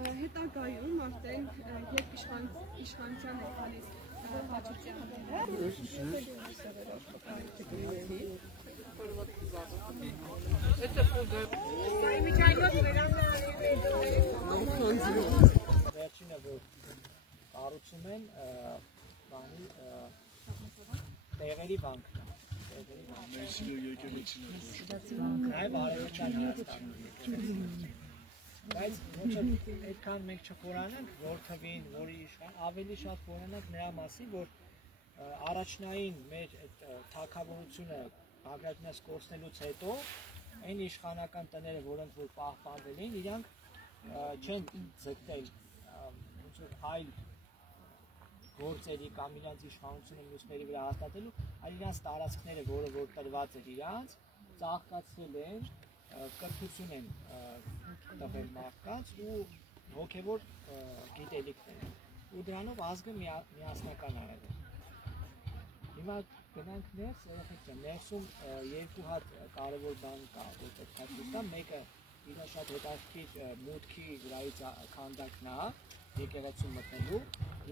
Հետագայում արդեն երբ իշխանության է գալիս Վերջինը որ կառուցում են տեղերի բանկն բայց ոչ այդքան մենք չխորանանք, որ թվին, որի իշխան, ավելի շատ խորանանք նրա մասին, որ առաջնային մեր թագավորությունը Բաղրատյանց կորցնելուց հետո այն իշխանական տները, որոնք որ պահպանվել էին, իրանք չեն ձգտել ոնց որ այլ գործերի կամ իրանց իշխանությունը մյուսների վրա հաստատելու, այլ իրանց տարածքները, որը որ տրված էր իրանց, ծաղկացրել են, կրթություն են տվել մարդկանց ու հոգևոր գիտելիքներ ու դրանով ազգը միասնական արել է։ Հիմա գնանք ներս, երեխեք ջան, ներսում երկու հատ կարևոր բան կա, որ պետք է ցույց տամ, մեկը իր շատ հետաքրքիր մուտքի վրայից քանդակն է, եկեղեցու մտնելու,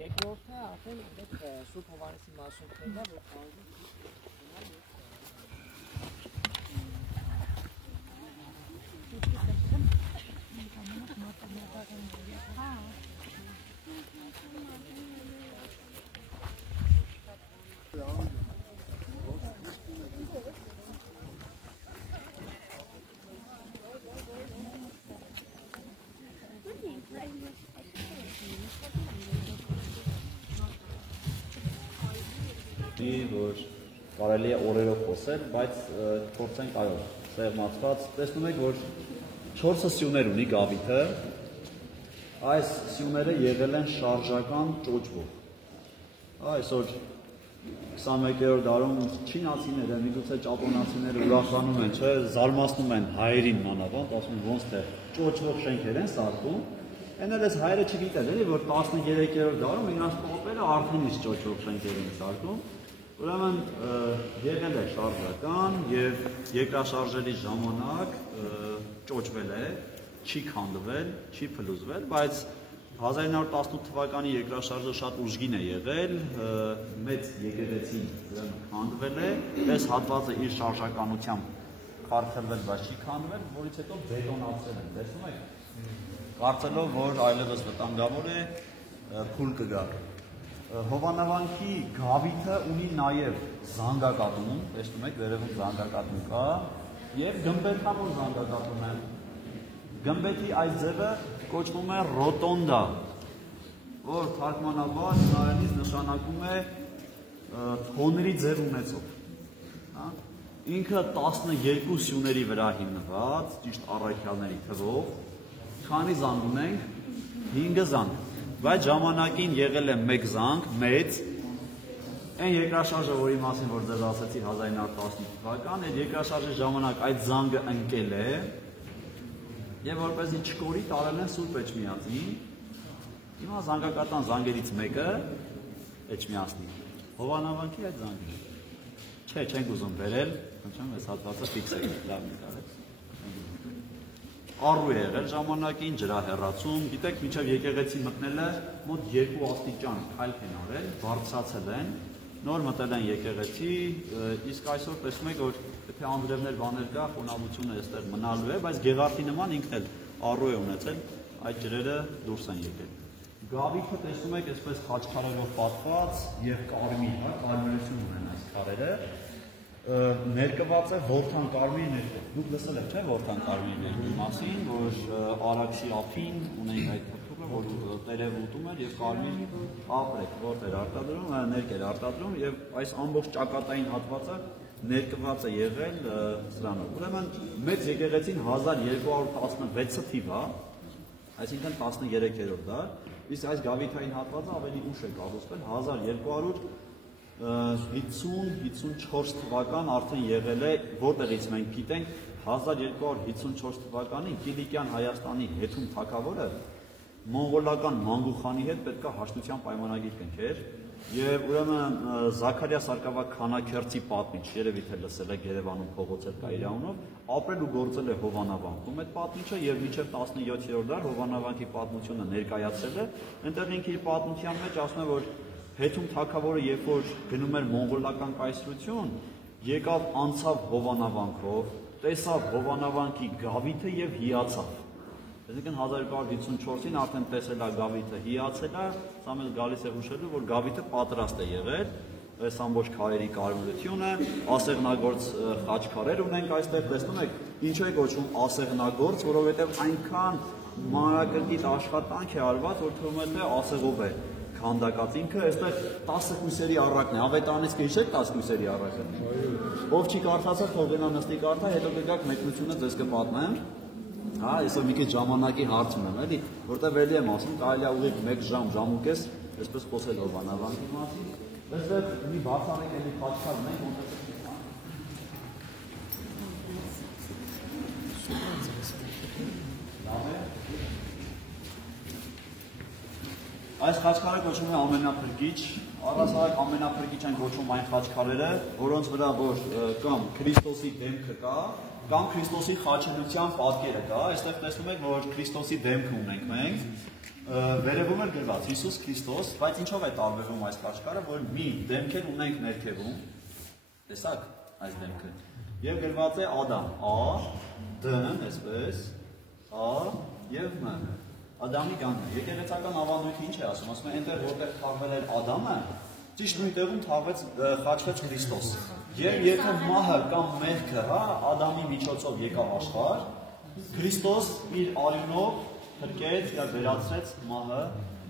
երկրորդը արդեն այդ Սուրբ Հովհաննեսի մասունքներն է, որ քանդում որ կարելի է օրերով խոսել, բայց փորձենք այո, սեղմացված։ Տեսնում եք, որ 4 սյուներ ունի գավիթը, այս սյուները եղել են շարժական ճոճվող։ Այսօր 21-րդ դարում չինացիները, միգուցե ճապոնացիները ուրախանում են, չէ, զարմացնում են հայերին մանավանդ, ասում են ոնց թե ճոճվող շենքեր են սարքում։ Այն էլ էս հայերը չգիտեն, էլի, որ 13-րդ դարում իրանց պապերը արդեն իսկ ճոճվող շենքեր են սարքում։ Ուրեմն եղել է շարժական եւ երկրաշարժերի ժամանակ ճոճվել է, չի քանդվել, չի փլուզվել, բայց 1918 թվականի երկրաշարժը շատ ուժգին է եղել, մեծ եկեղեցին քանդվել է, այս հատվածը իր շարժականությամբ քարտելվել, բայց չի քանդվել, որից հետո բետոնացել են, տեսնում եք, կարծելով, որ այլևս վտանգավոր է, փուլ կգա։ Հովանավանքի գավիթը ունի նաև զանգակատուն, տեսնում եք, վերևում զանգակատուն կա, եւ գմբեթավոր զանգակատուն է։ Գմբեթի այս ձևը կոչվում է ռոտոնդա, որ թարգմանաբար հունարենից նշանակում է թոնրի ձև ունեցող։ Ինքը 12 սյուների վրա հիմնված, ճիշտ առաքյալների թվով, քանի զանգ ունենք, 5 զանգ, բայց ժամանակին եղել է 1 զանգ, մեծ, այն երկրաշարժը, որի մասին որ ձեզ ասեցի 1918 թվական, այդ երկրաշարժի ժամանակ այդ զանգը ընկել է եւ որպեսզի չկորի տարել են Սուրբ Էջմիածին։ Հիմա զանգակատան զանգերից մեկը Էջմիածնի։ Հովանավանքի այդ զանգն է։ Չէ, չենք ուզում վերել, խնդրեմ, այս հատվածը ֆիքսեք, լավ նկարեք։ Առու է եղել ժամանակին, ջրահեռացում, գիտեք, մինչև եկեղեցի մտնելը մոտ 2 աստիճան քայլք են արել, բարձրացել են, նոր մտել են եկեղեցի, իսկ այսօր տեսնում եք, որ եթե անձրևներ բաներ կա, խոնավությունը այստեղ մնալու է, բայց Գեղարդի նման ինքն էլ առու է ունեցել, այդ ջրերը դուրս են եկել։ Գավիթը տեսնում եք այսպես խաչքարերով պատված եւ կարմիր, հա, կարմիրություն ունեն այս քարերը։ Ներկված է որդան կարմիր ներկը։ Դուք լսել եք, չէ՞, որդան կարմիր ներկի մասին, որ Արաքսի ափին ունենք այդ թփուտը, որ տերև ուտում էր եւ կարմիր ապրեք, որտեր արտադրում, ներկ էր արտադրում եւ այս ամբողջ ճակատային հատվածը ներկված է եղել սրանով։ Ուրեմն մեծ եկեղեցին 1216 թիվ է, այսինքն 13-րդ դար, իսկ այս գավիթային հատվածը ավելի ուշ է կառուցվել 1254 թվական արդեն եղել է, որտեղից մենք գիտենք 1254 թվականին Կիլիկյան Հայաստանի հետում թագավորը մոնղոլական Մանգուխանի հետ պետք է հաշտության պայմանագիր կնքեր եւ ուրեմն Զաքարիա Սարգսակ Քանաքերցի պատմիչ, երևի թե լսել եք Երևանում փողոցեր կա իր անունով, ապրել ու գործել է Հովանավանքում այդ պատմիչը եւ մինչեւ 17-րդ դար Հովանավանքի պատմությունը ներկայացել է, այնտեղ ինքը իր պատմության մեջ ասում է, որ հետում թագավորը երբ որ գնում էր մոնղոլական կայսրություն, եկավ անցավ Հովանավանքով, տեսավ Հովանավանքի գավիթը եւ հիացավ։ Այսինքն 1254-ին արդեն տեսել է գավիթը, հիացել է, սա մեզ գալիս է հուշելու, որ գավիթը պատրաստ է եղել, այս ամբողջ քարերի կարմիրությունը, ասեղնագործ խաչքարեր ունենք այստեղ, տեսնում եք, ինչու է կոչվում ասեղնագործ, որովհետև այնքան մանրակրկիտ աշխատանք է արված, որ թվում է թե ասեղով է քանդակած, ինքը այստեղ 10 կույսերի առակն է, ավետարանից կհիշեք 10 կույսերի առակը։ Ով չի կարդացել, թող գնա նստի կարդա, հետո կգաք մեկնությունը ձեզ կպատմեմ։ Հա, այսօր մի քիչ ժամանակի հարց ունեմ, էլի, որտեղ էլի եմ ասում, կարելի է ուղիղ 1 ժամ, ժամուկես, այսպես խոսել Հովանավանքի մասին, այստեղ մի բացառիկ էլի խաչքար ունենք, այս խաչքարը կոչվում է ամենափրկիչ, առհասարակ ամենափրկիչ են կոչվում այն խաչքարերը, որոնց վրա որ կամ Քրիստոսի դեմքը կա, կամ Քրիստոսի խաչելության պատկերը կա, այստեղ տեսնում եք, որ Քրիստոսի դեմքը ունենք մենք, վերևում է գրված Հիսուս Քրիստոս, բայց ինչով է տարբերվում այս խաչքարը, որ մի դեմքեր ունենք ներքևում, տեսակ այս դեմքը, եւ գրված է Ադամ, A, D, այսպես, A եւ M։ Ադամի գանձը, եկեղեցական ավանդույթը ինչ է ասում, ասում է այնտեղ որտեղ թաղվել էր Ադամը, ճիշտ նույն տեղում խաչվեց Քրիստոս։ Եվ եթե մահը կամ մեղքը, հա, Ադամի միջոցով եկավ աշխարհ, Քրիստոս իր արյունով փրկեց եւ վերացրեց մահը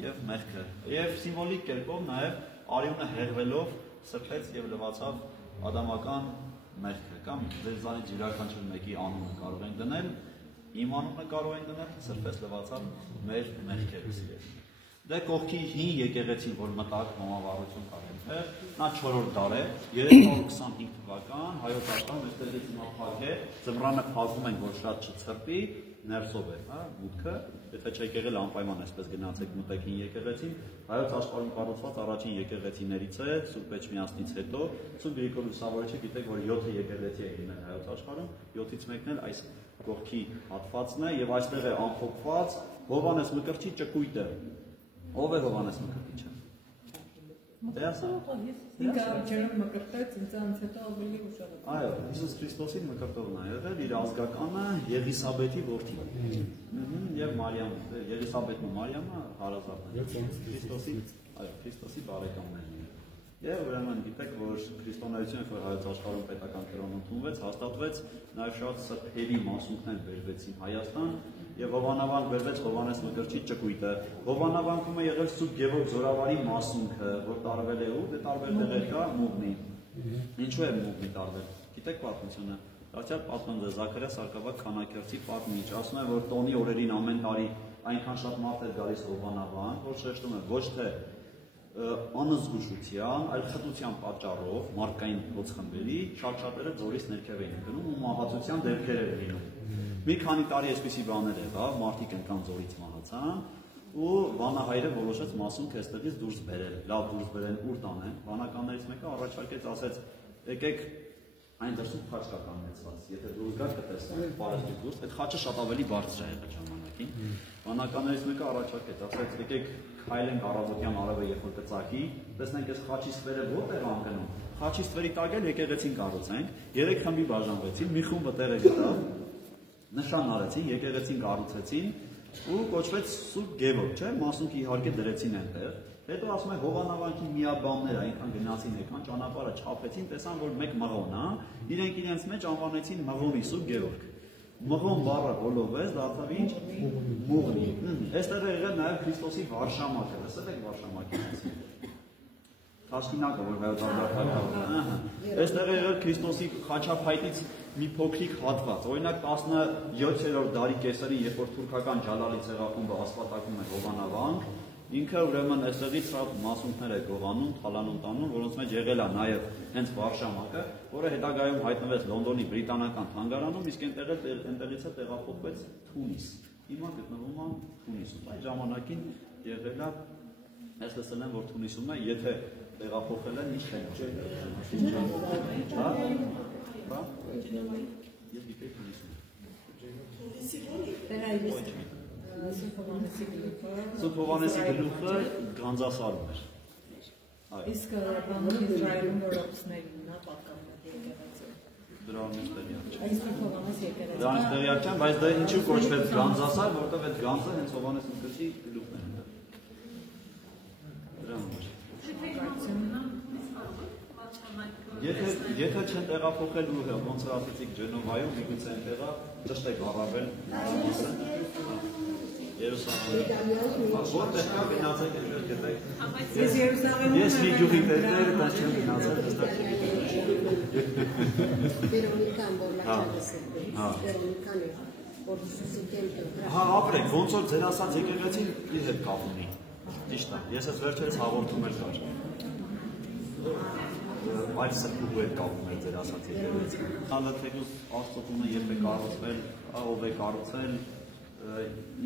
եւ մեղքը։ Եվ սիմվոլիկ կերպով նաեւ արյունը հեղվելով սրբեց եւ լվացավ ադամական մեղքը, կամ ձեզանից յուրաքանչյուր մեկի անունը կարող են դնել, իմ անունը կարող են դնել, սրբեց լվացավ մեր մեղքերը։ Դե կողքի հին եկեղեցին, որ մտակ համավառություն կարել, նա 4-րդ դար է, 325 թվական, հայոց աշխարհում այստեղից հիմա փակ է, ձմռանը փակում են, որ շատ չցրպի, ներսով է, հա, մուտքը, եթե չեք եղել անպայման այսպես գնացեք մտեք հին եկեղեցին, հայոց աշխարհում կառուցված առաջին եկեղեցիներից է, Սուրբ Էջմիածնից հետո, Սուրբ Գրիգոր Լուսավորիչը գիտեք, որ 7 եկեղեցի է եղել հայոց աշխարհում, 7-ից մեկն էլ այս կողքի հատվածն է եւ այստեղ է ամփոփված Հովհաննես Մկրտչի ճկույտը։ Ով է Հովհաննես Մկրտիչը։ Դե ասա։ Ինքը ջերմ մկրտեց, ինձանից հետո ավելի ուշ։ Այո, Հիսուս Քրիստոսին մկրտողն է եղել, իր ազգականը Եղիսաբեթի որդին։ Եվ Մարիամ, Եղիսաբեթն ու Մարիամը հարազատներ են։ Քրիստոսի բարեկամներն են։ Եվ ուրեմն գիտեք, որ քրիստոնեությունը, որ հայոց աշխարհում պետական կրոն ընդունվեց, հաստատվեց, նաև շատ սրբերի մասունքներ բերվեցին Հայաստան, եւ Հովանավանք բերվեց Հովհաննես Մկրտչի ճկույտը։ Հովանավանքում է եղել Սուրբ Գևորգ Զորավարի մասունքը, որ տարվել է ու դե տարբեր տեղեր կա Մուղնի։ Ինչու է Մուղնի տարվել։ Գիտեք պատմությունը։ Դարձյալ պատմում է Զաքարիա Սարգսակ Քանաքերցի պատմիչ, ասում է, որ տոնի օրերին ամեն տարի այնքան շատ մարդ էր գալիս Հովանավան, որ շեշտում է ոչ թե անզգուշության, այլ խտության պատճառով մարդկային փոցխմբերի շատ-շատերը ձորից ներքև էին գնում ու մահացության դեպքեր էր լինում։ Մի քանի տարի այսպիսի բաներ եղավ, մարդիկ ընկան ձորից մահացան ու վանահայրը որոշեց մասունքը այստեղից դուրս բերել, լավ դուրս բերեն ուր տանեն։ Վանականներից մեկը առաջարկեց, ասեց, եկեք այն դրսում խաչ կա կանգնեցված, եթե դուրս գաք կտեսնեք, բարեստի դուրս, այդ խաչը շատ ավելի բարձր է եղել ժամանակին։ Վանականներից մեկը առաջարկեց, ասեց, եկեք քայլենք առավոտյան արևը երբ որ կծակի, տեսնենք այս խաչի ստվերը որտեղ անկնում։ Խաչի ստվերի տակ էլ եկեղեցին կառուցենք, 3 խմբի բաժանվեցին, մի խումբը տեղը գտավ, նշան արեցին, եկեղեցին կառուցեցին, ու կոչվեց Սուրբ Գևորգ, չէ՞, մասունքի իհարկե դրեցին այնտեղ։ Հետո ասում է Հովանավանքի միաբանները այնքան գնացին եկան, ճանապարհը չափեցին, տեսան որ մեկ մղոն, հա, իրենք իրենց մեջ անվանեցին Մղոնի Սուրբ Գևորգ։ Մղոն բառը հոլովեց, դարձավ ինչ մուղնի։ Այստեղ է եղել նաև Քրիստոսի վարշամակը, լսել եք վարշամակի մասին։ Թաշկինակը, որ հայտարարական է, այստեղ է եղել Քրիստոսի խաչափայտից մի փոքրիկ հատված, օրինակ 17-րդ դարի կեսերին, երբ որ թուրքական Ջալալի ցեղախումբը ասպատակում է Հովանավանք, ինքը ուրեմն այստեղից շատ մասունքներ է գողանում, թալանում տանում, որոնց մեջ եղել է նաև հենց վարշամակը, որը հետագայում հայտնվեց Լոնդոնի բրիտանական թանգարանում, իսկ այնտեղից է տեղափոխվեց Թունիս։ Հիմա գտնվում է Թունիսում։ Այդ ժամանակին եղել է, ես լսել եմ, որ Թունիսում է, եթե տեղափոխել են, ինչ Ես գիտեի Թունիսում։ Սուրբ Հովհաննեսի գլուխը Գանձասարում էր։ Իսկ բանում Իսրայելում որ օպսներն նա պատկանում եկեղեցի։ Դրանից տեղյակ չեմ։ Այս Սուրբ Հովհաննես եկեղեցի։ Դրանից տեղյակ չեմ, բայց դա ինչու կոչվեց Գանձասար, որովհետև այդ Գանձը հենց Հովհաննես Մկրտչի գլուխն էր։ Դրա համար։ Եթե չեն տեղափոխել ու ոնց որ ասեցիք Ջենովայում, միգուցե այնտեղա ճշտեք առավել Երուսաղեմում։ Որտեղ կա գնացեք այդպես գտեք։ Ես Երուսաղեմում Ես մի գյուղի տերներ, դա չեմ գնացել, հստակ Վերոնիկան որ լաչալսել։ Վերոնիկան է, որ Սուսիկեն Հա, ապրեք, ոնց որ ձեր ասած եկեղեցին իր հետ կապ ունի։ Ճիշտ է։ Ես ես վերջերս հաղորդում եմ կար։ Այդ սրբուհու հետ կապում էր ձեր ասած եկեղեցին։ Հալը թեկուզ Աստծո երբ է կառուցվել, ով է կառուցել,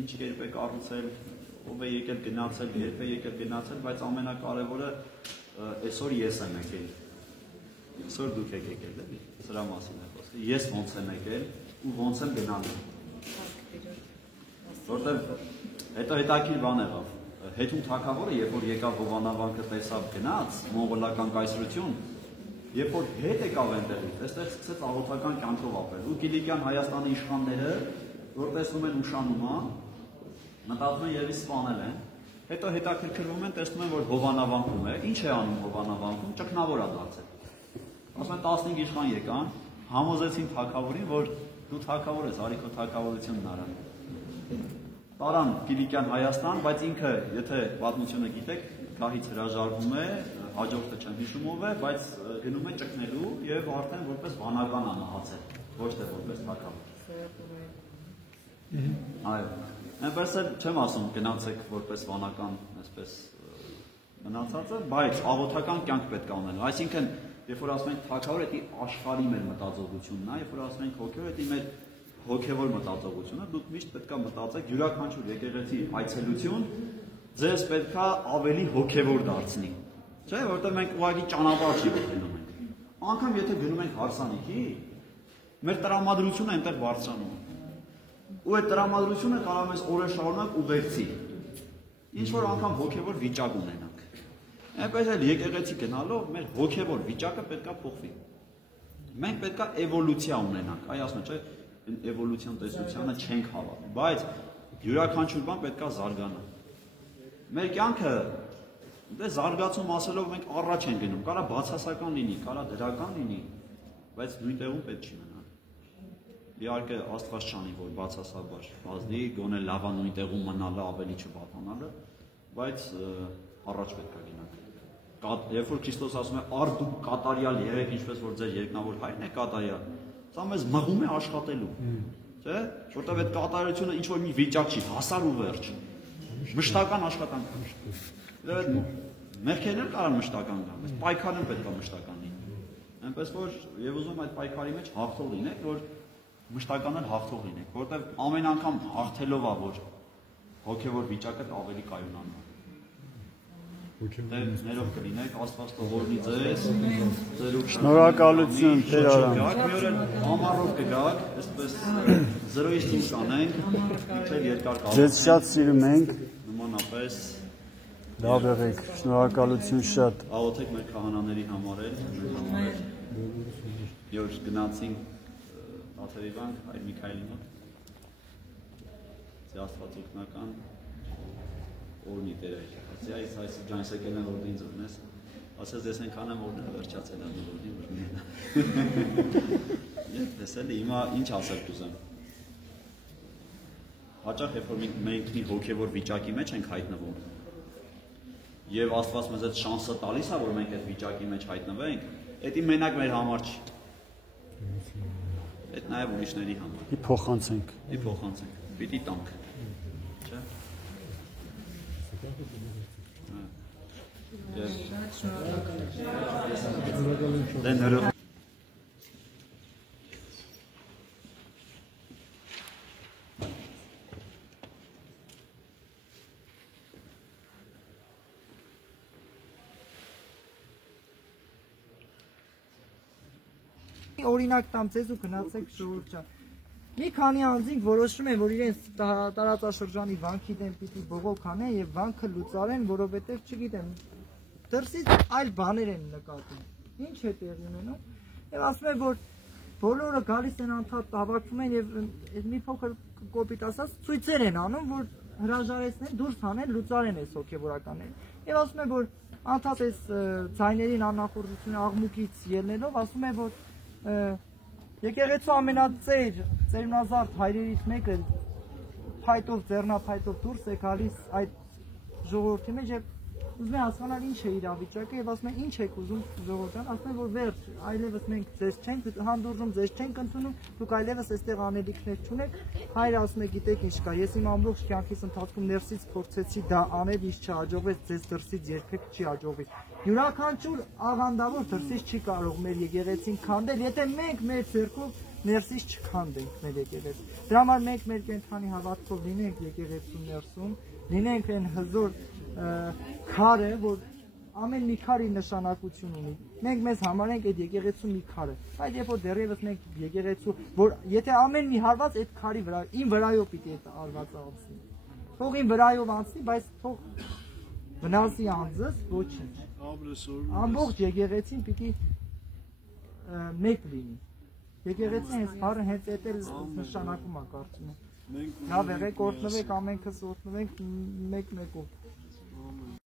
ինչ կերպ է կառուցել, ով է եկել գնացել, երբ է եկել գնացել, բայց ամենակարևորը այսօր ես եմ եկել։ Այսօր դուք եք եկել, էլի, սրա մասին է խոսքը։ Ես ոնց եմ եկել ու ոնց եմ գնալու։ Որտեղ հետո հետաքրքիր բան եղավ։ Հետուն թագավորը, երբ որ եկավ Հովանավանքը տեսավ գնաց, մոնղոլական կայսրություն, երբ որ հետ եկավ այնտեղից, այստեղ սկսեց աղոթական կյանքով ապրել։ Ու Կիլիկյան Հայաստանի իշխանները, որ տեսնում են ուշանումը, մտածում են երևի սպանել են, հետո հետաքրքրվում են, տեսնում են, որ Հովանավանքում է, ինչ է անում Հովանավանքում, ճգնավոր է դարձել։ Ասում են 15 իշխան եկան, համոզեցին թագավորին, որ դու թագավոր ես, արի քո թագավորությունն արա։ Տարան Կիլիկյան Հայաստան, բայց ինքը, եթե պատմությունը գիտեք, գահից հրաժարվում է, հաջորդը չեմ հիշում ով է, բայց գնում է ճկնելու եւ արդեն որպես վանական է մահացել, ոչ թե որպես թագավոր։ Այո, այնպես էլ չեմ ասում գնացեք որպես վանական, այսպես մնացածը, բայց աղոթական կյանք պետք է ունենալ։ Այսինքն, երբ որ ասում ենք թագավոր, դա աշխարհի մեր մտածողությունն է, երբ որ ասում ենք հոգևոր, դա մեր հոգևոր մտածողությունը, դուք միշտ պետք է մտածեք յուրաքանչյուր եկեղեցի այցելություն ձեզ պետք է ավելի հոգևոր դարձնի։ Չէ, որտեղ մենք ուղղակի ճանապարհ չի գնում ենք։ Անկամ եթե գնում ենք հարսանիքի, մեր տրամադրությունը այնտեղ բարձրանում է։ Ու այդ տրամադրությունը կարող է օրեր շարունակ ուղեկցի։ Ինչ որ անգամ հոգևոր վիճակ ունենանք։ Այնպես էլ եկեղեցի գնալով մեր հոգևոր վիճակը պետք է փոխվի։ Մենք պետք է էվոլյուցիա ունենանք։ Այ ասում եմ, չէ, էվոլյուցիոն տեսությանը չենք հավատում, բայց յուրաքանչյուր բան պետք է զարգանա։ Մեր կյանքը դե զարգացում ասելով մենք առաջ են գնում, կարա բացասական լինի, կարա դրական լինի, բայց նույն տեղում պետք չի մնալ։ Իհարկե Աստված չանի, որ բացասաբար ազդի, գոնե լավա նույն տեղում մնալը ավելի չվատանալը, բայց առաջ պետք է գնանք։ Երբ որ Քրիստոս ասում է՝ «Առ դուք կատարյալ եղեք, ինչպես որ ձեր երկնավոր Հայրն է կատարյալ», սա մեզ մղում է աշխատելու, չէ՞, որտեղ այդ կատարությունը ինչ որ մի վիճակ չի, հասար ու վերջ։ Մշտական աշխատանք է։ Դե այդ մեղքերն էլ կարող մշտական գան, բայց պայքարն պետք է մշտական լինի։ Այնպես որ եւ ուզում այդ պայքարի մեջ հաղթող լինեք, որ մշտական էլ հաղթող լինեք, որտեղ ամեն անգամ հաղթելով է, որ հոգեվոր վիճակը ավելի կայունանում։ Ներով կլինեք, Աստված թողորնի ձեզ, շնորհակալություն Տեր Արամ։ Մի օր ամառով կգաք, այսպես 0-ից 5 կանենք, իջել երկար կարող։ Ձեզ շատ սիրում ենք։ Նմանապես Լավ եղեք, շնորհակալություն շատ։ աղոթեք մեր քահանաների համար էլ, մեր համար։ Որ գնացինք Աթևի վանք Հայր Միքայելի մոտ։ Աստված օգնական օրնի Տերը եկեղեցի, այս ջանս եկել են որ ինձ օրնես, ասես ես այնքան եմ օրնել վերջացել եմ օրնի որնի։ Եվ տեսելի, հիմա ինչ ասել կուզեմ։ Հաճախ երբ որ մենք մի հոգևոր վիճակի մեջ ենք հայտնվում, եւ Աստված մեզ այդ շանսը տալիս է, որ մենք այդ վիճակի մեջ հայտնվենք, դա մենակ մեր համար չի։ Այդ նաեւ ուրիշների համար։ Ի փոխանցենք։ Ի փոխանցենք։ Պիտի տանք։ Չէ՞։ Դեն հրո օրինակ տամ ձեզ ու գնացեք ժողովուրդ ջան։ Մի քանի անձինք որոշում են, որ իրենց տարածաշրջանի վանքի դեմ պիտի բողոք անեն եւ վանքը լուծարեն, որովհետեւ չգիտեմ, դրսից այլ բաներ են նկատում։ Ինչ է տեղի ունենում։ Եվ ասում են, որ բոլորը գալիս են անդադ հավաքվում են եւ մի փոքր կոպիտ ասած ցույցեր են անում, որ հրաժարեցնեն, դուրս հանեն, լուծարեն այս հոգեվորականները։ Եվ ասում են, որ անդադ այս ցայներին անախորժությունը աղմուկից ելնելով ասում են, որ եկեղեցու ամենածեր ծերունազարդ հայրերից մեկը փայտով ձեռնափայտով դուրս է գալիս այդ ժողովրդի մեջ եւ ուզում է հասկանալ ինչ է իրավիճակը եւ ասում է ինչ եք ուզում ժողովրդան, ասում է որ վերջ այլևս մենք ձեզ չենք հանդուրժում, ձեզ չենք ընդունում, դուք այլևս այստեղ անելիքներ չունեք։ Հայրը ասում է գիտեք ինչ կա, ես իմ ամբողջ կյանքիս ընթացքում ներսից փորձեցի դա անել, ինչ չհաջողվեց, ձեզ դրսից երբեք չի հաջողվի։ Յուրաքանչյուր աղանդավոր դրսից չի կարող մեր եկեղեցին քանդել, եթե մենք մեր ձեռքով ներսից չքանդենք մեր եկեղեցին։ Դրա համար մենք մեր կենթանի հավատքով լինենք եկեղեցու ներսում, լինենք այն հզոր քարը, որ ամեն մի քարի նշանակություն ունի։ Մենք մեզ համարենք այդ եկեղեցու մի քարը, բայց երբ որ դեռևս մենք եկեղեցու, որ եթե ամեն մի հարված այդ քարի վրա, իմ վրայով պիտի այդ հարվածը անցնի։ Թող իմ վրայով անցնի, բայց թող վնասի անձս ոչինչ։ Ամբողջ եկեղեցին պիտի մեկ լինի։ Եկեղեցին հենց բառը հենց այդ էլ նշանակում է կարծում եմ։ Լավ եղեք, օրհնվեք, ամենքս օրհնվենք մեկ-մեկով։